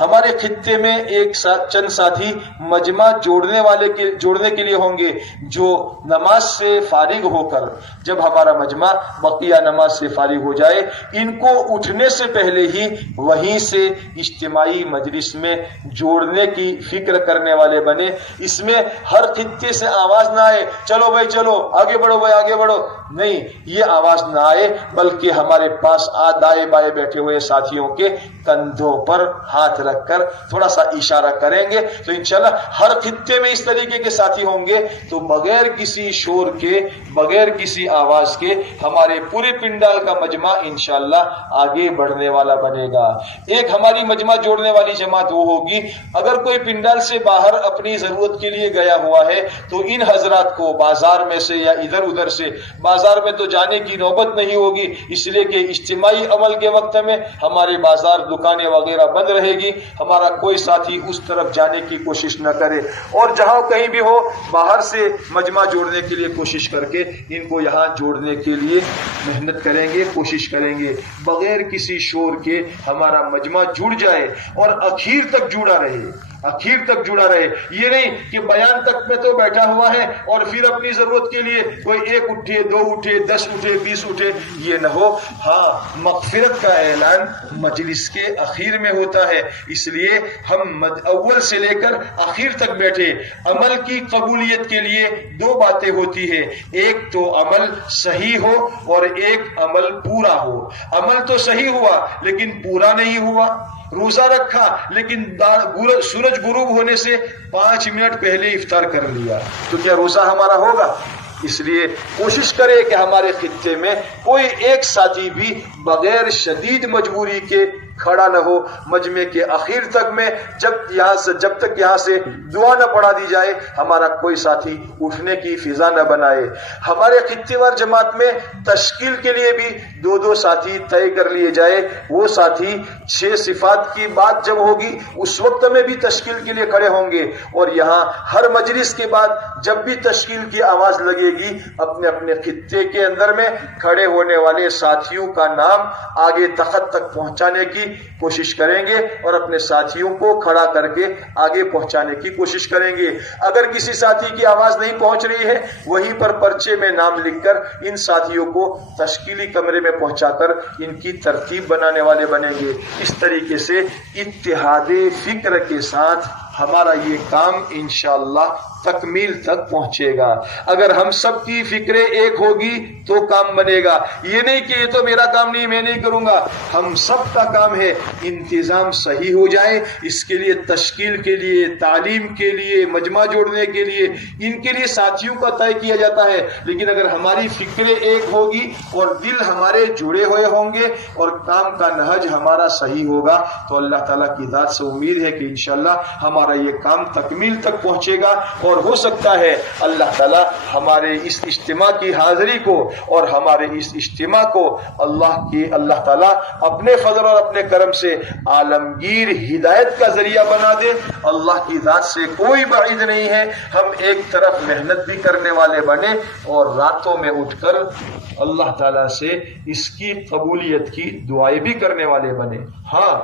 ہمارے خطے میں چند ساتھی مجمع جوڑنے کے لیے ہوں گے جو نماز سے فارغ ہو کر، جب ہمارا مجمع بقیہ نماز سے فارغ ہو جائے، ان کو اٹھنے سے پہلے ہی وہیں سے اجتماعی مجلس میں جوڑنے کی فکر کرنے والے بنے۔ اس میں ہر خطے سے آواز نہ آئے چلو بھائی چلو آگے بڑھو بھائی آگے بڑھو، نہیں، یہ آواز نہ آئے، بلکہ ہمارے پاس دائیں بائیں بیٹھے ہوئے ساتھیوں کے کندھوں پر ہاتھ رکھ کر تھوڑا سا اشارہ کریں گے تو انشاءاللہ ہر خطے میں اس طریقے کے ساتھی ہوں گے تو بغیر کسی شور کے، بغیر کسی آواز کے ہمارے پورے پنڈال کا مجمع انشاءاللہ آگے بڑھنے والا بنے گا۔ ایک ہماری مجمع جوڑنے والی جماعت وہ ہوگی، اگر کوئی پنڈال سے باہر اپنی ضرورت کے لیے گیا ہوا ہے تو ان حضرات کو بازار میں سے یا ادھر ادھر سے، بازار میں تو جانے کی نوبت نہیں ہوگی اس لیے کہ اجتماعی عمل کے وقت میں ہمارے بازار دکانیں وغیرہ بند رہے گی، ہمارا کوئی ساتھی اس طرف جانے کی کوشش نہ کرے، اور جہاں کہیں بھی ہو باہر سے مجمع جوڑنے کے لیے کوشش کر کے ان کو یہاں جوڑنے کے لیے محنت کریں گے، کوشش کریں گے، بغیر کسی شور کے ہمارا مجمع جڑ جائے اور اخیر تک جڑا رہے، اخیر تک جڑا رہے۔ یہ نہیں کہ بیان تک میں تو بیٹھا ہوا ہے اور پھر اپنی ضرورت کے لیے کوئی 1 اٹھے 2 اٹھے 10 اٹھے 20 اٹھے، یہ نہ ہو۔ ہاں، مغفرت کا اعلان مجلس کے اخیر میں ہوتا ہے، اس لیے ہم اول سے لے کر اخیر تک بیٹھے۔ عمل کی قبولیت کے لیے 2 باتیں ہوتی ہے، ایک تو عمل صحیح ہو اور ایک عمل پورا ہو۔ عمل تو صحیح ہوا لیکن پورا نہیں ہوا، روزہ رکھا لیکن سورج غروب ہونے سے 5 منٹ پہلے افطار کر لیا، تو کیا روزہ ہمارا ہوگا؟ اس لیے کوشش کرے کہ ہمارے خطے میں کوئی ایک ساتھی بھی بغیر شدید مجبوری کے کھڑا نہ ہو مجمع کے اخیر تک میں، جب تک یہاں سے دعا نہ پڑھا دی جائے ہمارا کوئی ساتھی اٹھنے کی فضا نہ بنائے۔ ہمارے خطے وار جماعت میں تشکیل کے لیے بھی 2 ساتھی طے کر لیے جائے، وہ ساتھی 6 صفات کی بات جب ہوگی اس وقت میں بھی تشکیل کے لیے کھڑے ہوں گے، اور یہاں ہر مجلس کے بعد جب بھی تشکیل کی آواز لگے گی اپنے اپنے خطے کے اندر میں کھڑے ہونے والے ساتھیوں کا نام آگے تخت تک پہنچانے کی کوشش کریں گے اور اپنے ساتھیوں کو کھڑا کر کے آگے پہنچانے کی کوشش کریں گے۔ اگر کسی ساتھی کی آواز نہیں پہنچ رہی ہے وہیں پر پرچے میں نام لکھ کر ان ساتھیوں کو تشکیلی کمرے میں پہنچا کر ان کی ترتیب بنانے والے بنیں گے۔ اس طریقے سے اتحاد فکر کے ساتھ ہمارا یہ کام انشاءاللہ تکمیل تک پہنچے گا۔ اگر ہم سب کی فکریں ایک ہوگی تو کام بنے گا۔ یہ نہیں کہ یہ تو میرا کام نہیں، میں نہیں کروں گا، ہم سب کا کام ہے انتظام صحیح ہو جائے۔ اس کے لیے تشکیل کے لیے، تعلیم کے لیے، مجمع جوڑنے کے لیے، ان کے لیے ساتھیوں کا طے کیا جاتا ہے۔ لیکن اگر ہماری فکریں ایک ہوگی اور دل ہمارے جڑے ہوئے ہوں گے اور کام کا نہج ہمارا صحیح ہوگا تو اللہ تعالیٰ کی ذات سے امید ہے کہ انشاءاللہ ہمارا یہ کام تکمیل تک پہنچے گا، اور ہو سکتا ہے اللہ تعالیٰ ہمارے اس اجتماع کی حاضری کو اور ہمارے اس اجتماع کو اللہ تعالیٰ اپنے فضل اور اپنے کرم سے عالمگیر ہدایت کا ذریعہ بنا دے۔ اللہ کی ذات سے کوئی بعید نہیں ہے، ہم ایک طرف محنت بھی کرنے والے بنے اور راتوں میں اٹھ کر اللہ تعالیٰ سے اس کی قبولیت کی دعائیں بھی کرنے والے بنے۔ ہاں،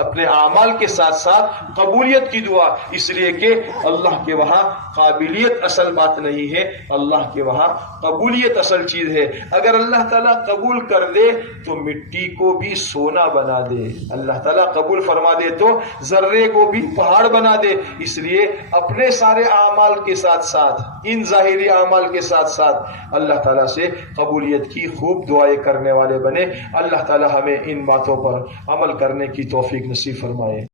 اپنے اعمال کے ساتھ ساتھ قبولیت کی دعا، اس لیے کہ اللہ کے وہاں قابلیت اصل بات نہیں ہے، اللہ کے وہاں قبولیت اصل چیز ہے۔ اگر اللہ تعالیٰ قبول کر دے تو مٹی کو بھی سونا بنا دے، اللہ تعالیٰ قبول فرما دے تو ذرے کو بھی پہاڑ بنا دے۔ اس لیے اپنے سارے اعمال کے ساتھ ساتھ، ان ظاہری اعمال کے ساتھ ساتھ اللہ تعالیٰ سے قبولیت کی خوب دعائیں کرنے والے بنے۔ اللہ تعالیٰ ہمیں ان باتوں پر عمل کرنے کی توفیق نصیب فرمائے۔